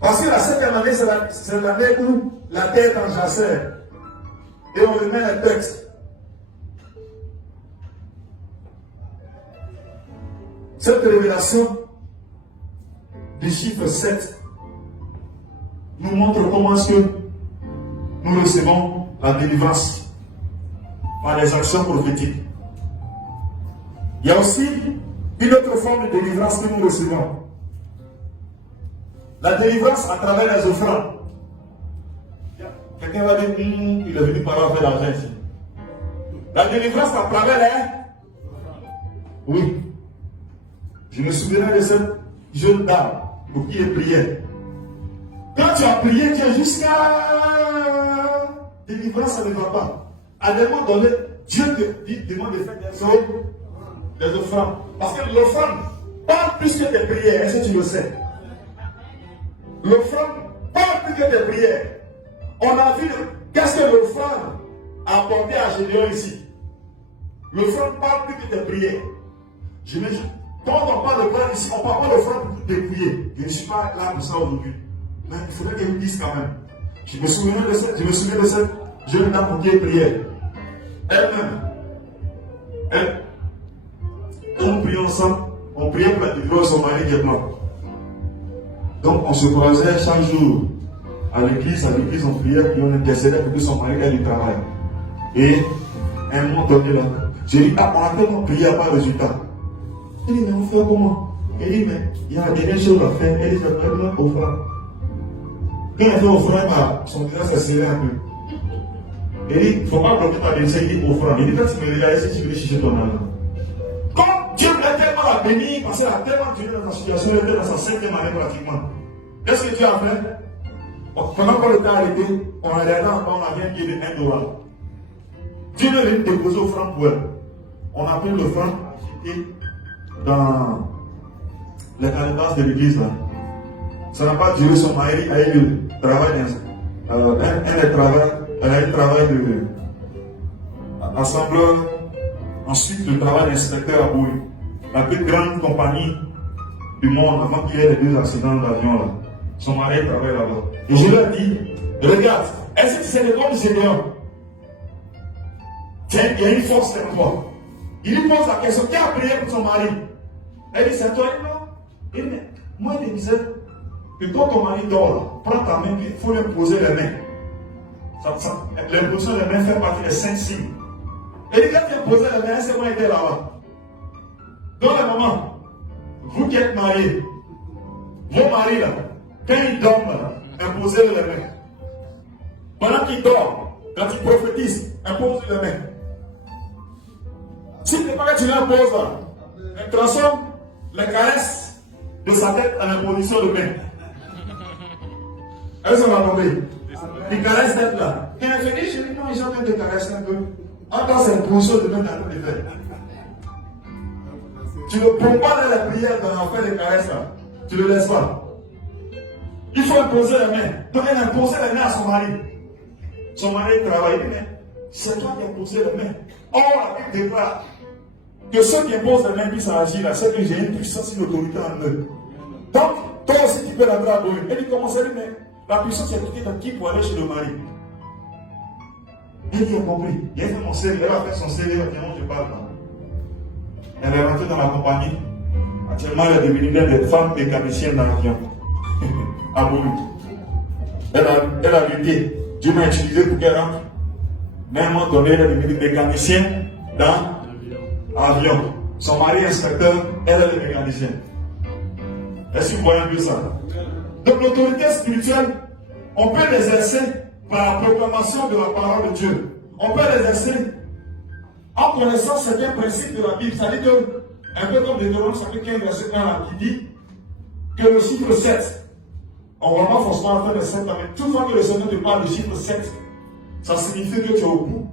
parce que la 7e année, c'est l'année où la terre est en jachère. Et on remet un texte. Cette révélation du chiffre 7 nous montre comment est-ce que nous recevons la délivrance par les actions prophétiques. Il y a aussi une autre forme de délivrance que nous recevons. La délivrance à travers les offrandes. Quelqu'un va dire, il est venu par là faire l'argent ici. La délivrance à travers les... Oui. Je me souviens de cette jeune dame pour qui elle priait. Quand tu as prié, tu es jusqu'à délivrance, ça ne va pas. À un moment donné, Dieu te demande de faire des offrandes. Parce que l'offrande parle plus que tes prières. Est-ce que tu le sais? L'offrande parle plus que tes prières. On a vu qu'est-ce que l'offrande a apporté à Gédéon ici. L'offrande parle plus que tes prières. Je me dis, quand on parle de prière ici, on parle pas d'offrande pour te prier. Je ne suis pas là pour ça aujourd'hui. Mais il faudrait qu'elle me dise quand même. Je me souviens de cette jeune dame pour qui elle priait. Elle-même. On priait ensemble. On priait pour la délivrance de son mari également. Donc on se croisait chaque jour à l'église on priait, puis on intercédait pour que son mari ait du travail. Et à un moment donné là, j'ai dit, on a tellement prié, il n'y a pas de résultat. Elle dit, mais on fait comment? Elle dit, mais il y a des choses à faire. Elle dit, je vais faire offrande. Quand elle fait offrande, son visage s'est serré un peu. Elle dit, il ne faut pas bloquer ta bénédiction, il dit offrande. Il dit, quand tu me regardes, si tu veux chercher ton argent. Comme Dieu l'a tellement la béni, parce qu'elle a tellement duré dans sa situation, elle était dans sa 5e année pratiquement. Qu'est-ce que Dieu a fait? Pendant que le temps a arrêté, on a regardé encore, on avait un billet de $1. Dieu est venu déposer offrande pour elle. On a pris l'offrande dans les calendas de l'église. Ça n'a pas duré, son mari a eu le travail, elle a eu le travail d'assembleur, ensuite le travail d'inspecteur à Bouy, la plus grande compagnie du monde avant qu'il y ait les 2 accidents d'avion là. Son mari travaille là-bas. Et je lui ai dit, regarde, est-ce que c'est le nom de Gédéon? Tiens, il y a une force en toi. Il lui pose la question, qui a prié pour son mari? Elle dit, c'est toi, il dit, moi il me disait que quand ton mari dort, prends ta main, il faut lui poser les mains. L'imposition des mains fait partie des 5 signes. Et quand il posait les mains, c'est moi qui était là-bas. Dans le moment, vous qui êtes mariés, vos maris là, quand ils dorment là, imposez-les les mains. Pendant qu'ils dorment, quand ils prophétisent, imposez les mains. Si ce n'est pas que tu l'imposes là, elle transforme les caresses de sa tête en imposition de main. Est-ce qu'on va tomber? Les caresses tête là. Quand elle fait, je dis non, ils ont même des caresses un peu. Encore c'est une position de main dans le fait. Tu ne prends pas dans la prière dans faire des caresses là. Tu ne le laisses pas. Il faut imposer la main. Donc elle a imposé la main à son mari. Son mari travaille, mais c'est toi qui as imposé la main. Or, la Bible déclare que ceux qui imposent la main puissent agir là, c'est que j'ai une puissance et une autorité en eux. Donc, toi aussi tu peux l'entrer à brûler. Elle dit comment ça dit, mais la puissance est appliquée dans qui pour aller chez le mari? Elle dit, a compris. Il a fait mon CV, elle a fait son CV, actuellement je parle là. Elle est rentrée dans la compagnie. Actuellement, elle est devenue des femmes mécaniciennes dans l'avion. À Boulou. Elle a lutté. Dieu m'a utilisé pour qu'elle rentre. Mais à un moment donné, elle est devenue mécanicienne dans l'avion. Son mari est inspecteur, elle est mécanicienne. Est-ce que vous voyez un peu ça? Donc l'autorité spirituelle, on peut l'exercer par la proclamation de la parole de Dieu. On peut l'exercer en connaissant certains principes de la Bible. C'est-à-dire que, un peu comme Deutéronome chapitre 15, verset 1 qui dit que le chiffre 7, on ne va pas forcément faire le 7, mais toute fois que le Seigneur te parle du chiffre 7, ça signifie que tu es au bout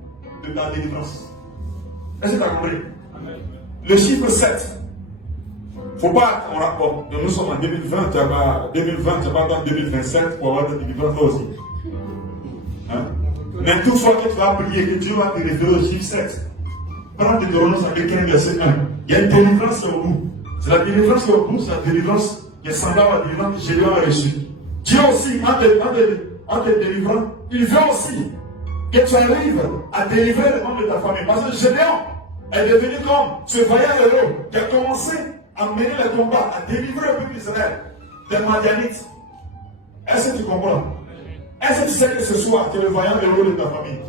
de ta délivrance. Est-ce que tu as compris? Le chiffre 7. Faut pas, nous sommes en 2020, tu n'as pas attendre 2027 pour avoir ta délivrance aussi. Hein? Mais toutefois que tu vas prier, que Dieu va te révéler au chiffre 7. Prends tes délivrance avec 15 verset 1. Il y a une délivrance qui est au bout. C'est la délivrance qui est au bout, c'est la délivrance qui est semblable à la délivrance que Gédéon a reçue. Dieu aussi, en te délivrant, il veut aussi que tu arrives à délivrer les membres de ta famille. Parce que Gédéon est devenu comme ce vaillant héros qui a commencé à mener les combats, à délivrer le peuple d'Israël des Madianites. Est-ce que tu comprends? Est-ce que tu sais que ce soir, tu es le vaillant héros de ta famille?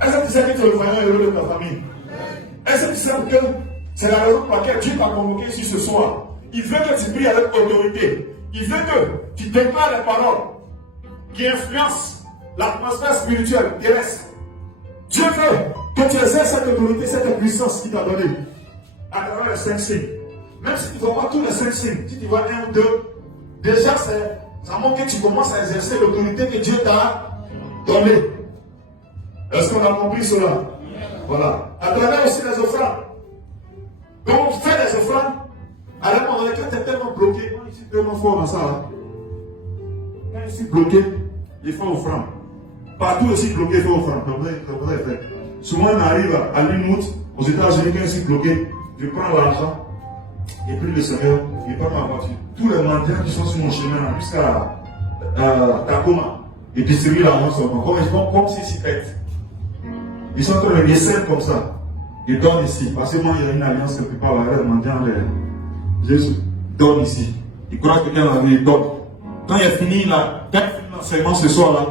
Est-ce que tu sais que tu es le vaillant héros de ta famille? Est-ce que tu sais que c'est la raison pour laquelle Dieu t'a convoqué ici ce soir? Il veut que tu pries avec autorité. Il veut que tu déclares les paroles qui influencent l'atmosphère spirituelle terrestre. Dieu veut que tu exerces cette autorité, cette puissance qu'il t'a donnée. à travers les 5 signes. Même si tu ne vois pas tous les 5 signes, si tu vois un ou deux, déjà ça montre que tu commences à exercer l'autorité que Dieu t'a donnée. Est-ce qu'on a compris cela? Voilà. À travers aussi les offrandes. Quand on fait les offrandes, à un moment donné, quand tu es tellement bloqué, moi je suis tellement fort dans ça. Là. Quand je suis bloqué, il faut offrande. Partout aussi bloqué, il faut offrande. Souvent on arrive à Limout, aux États-Unis, quand je suis bloqué, je prends l'argent, et puis le Seigneur, il prend ma voiture. Tous les mendiants qui sont sur mon chemin, jusqu'à Tacoma, et puis celui là, comme s'ils s'y pètent. Ils sont en train de descendre comme ça. Ils donnent ici. Parce que moi, il y a une alliance quelque part avec les mendiants. Jésus donne ici. Ils croient que quelqu'un a vu, il donne. Quand il a fini là, quand il a fini l'enseignement ce soir là,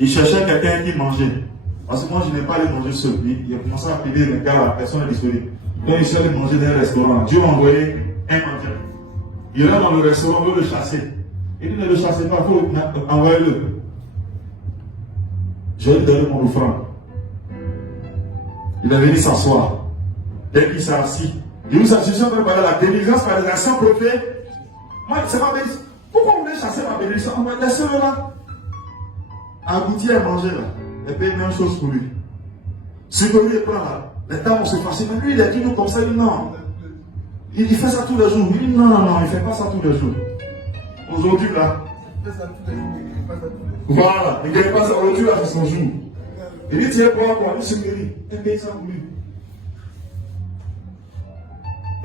il cherchait quelqu'un qui mangeait. Parce que moi, je n'ai pas allé manger seul. Il a commencé à appeler le gars, la personne est disponible. Donc, il s'est allé manger dans un restaurant. Dieu m'a envoyé un mendiant. Il est dans le restaurant, il veut le chasser. Il dit ne le chassez pas, il faut envoyer-le. Je vais lui donner mon offrande. Il est venu s'asseoir. Dès qu'il s'est assis, il nous a dit de parler de la délivrance par les actions prophètes. Moi, c'est pas dit. Pourquoi vous voulez chasser ma bénédiction? On va laisser le là. À goûter à manger là. Et puis, même chose pour lui. Si que lui prend là, les dames vont se fâcher. Mais lui, il a dit nous comme ça, il dit non. Il fait ça tous les jours. Il dit non, il ne fait pas ça tous les jours. Aujourd'hui là. Il fait ça tous les jours, il ne fait pas ça tous les jours. Voilà, il ne gagne pas ça aujourd'hui là, c'est son jour. Il dit tiens, quoi, il se guérit. Il paye ça pour lui.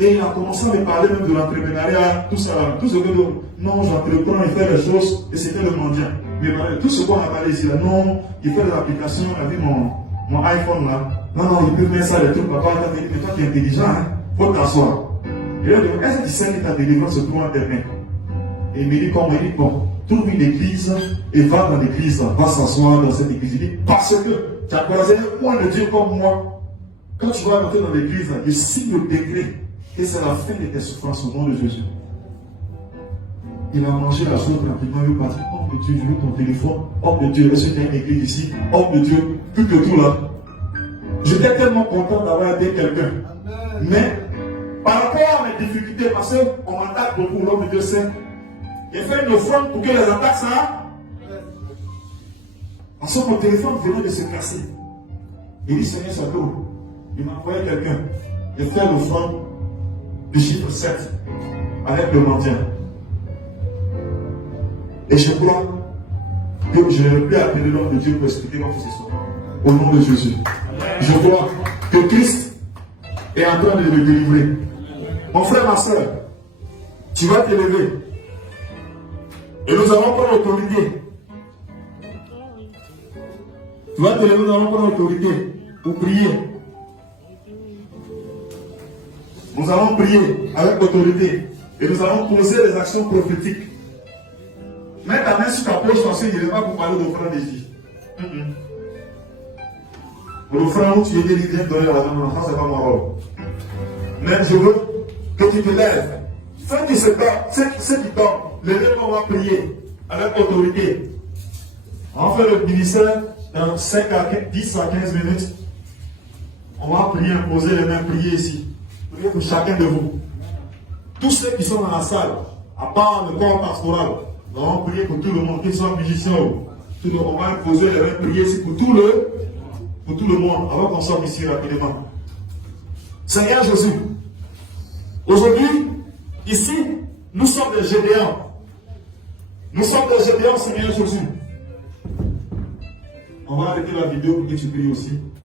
Et il a commencé à me parler même de l'entrepreneuriat, tout ça, tout ce que non, j'entreprends, il fait les choses, et c'était le mendiant. Mais tout ce qu'on a parlé ici, là, non, il fait des applications, il a vu mon iPhone là. Non, il peut mettre ça, les trucs, papa, mais toi tu es intelligent, hein, faut t'asseoir. Et là, est-ce que tu sais que ta délivrance se trouve à tes mains? Et il me dit comment? Il dit bon, trouve une église et va dans l'église, va s'asseoir dans cette église. Il dit parce que tu as croisé un point de Dieu comme moi. Quand tu vas rentrer dans l'église, il signe le décret. Et c'est la fin de tes souffrances au nom de Jésus. Il a mangé la chose rapidement, il est parti. Homme de Dieu, je veux ton téléphone. Homme de Dieu, est-ce qu'il y a une église ici? Homme de Dieu, plus que tout là. J'étais tellement content d'avoir aidé quelqu'un. Mais, par rapport à mes difficultés, parce qu'on m'attaque beaucoup, l'homme de Dieu sait, j'ai fait une offrande pour que les attaques ça. Parce que mon téléphone venait de se casser. Il dit Seigneur, ça peut. Il m'a envoyé quelqu'un. J'ai fait l'offrande du chiffre 7 avec le mendiant. Et je crois que je ne vais plus appeler l'homme de Dieu pour expliquer comment c'est ça. Au nom de Jésus. Je crois que Christ est en train de le délivrer. Mon frère, ma soeur, tu vas te lever. Et nous allons prendre l'autorité. Tu vas te lever, nous allons prendre l'autorité pour prier. Nous allons prier avec l'autorité. Et nous allons poser les actions prophétiques. Mets ta main sur ta poche parce qu'il n'est pas pour parler d'offrande ici. L'offrande où tu es délivré, donner l'argent de l'enfant, ce n'est pas mon rôle. Mais je veux que tu te lèves. Ceux qui se battent, ceux qui tombent, levez-moi, on va prier avec autorité. On va faire le ministère dans 10 à 15 minutes. On va prier, poser les mains, prier ici. Priez pour chacun de vous. Tous ceux qui sont dans la salle, à part le corps pastoral, nous allons prier pour tout le monde, qu'ils soient musiciens. On va poser les mains, prier ici pour tout le monde, avant qu'on sorte ici rapidement. Seigneur Jésus, aujourd'hui, ici, nous sommes des Gédéons. Nous sommes des Gédéons, Seigneur Jésus. On va arrêter la vidéo pour que tu pries aussi.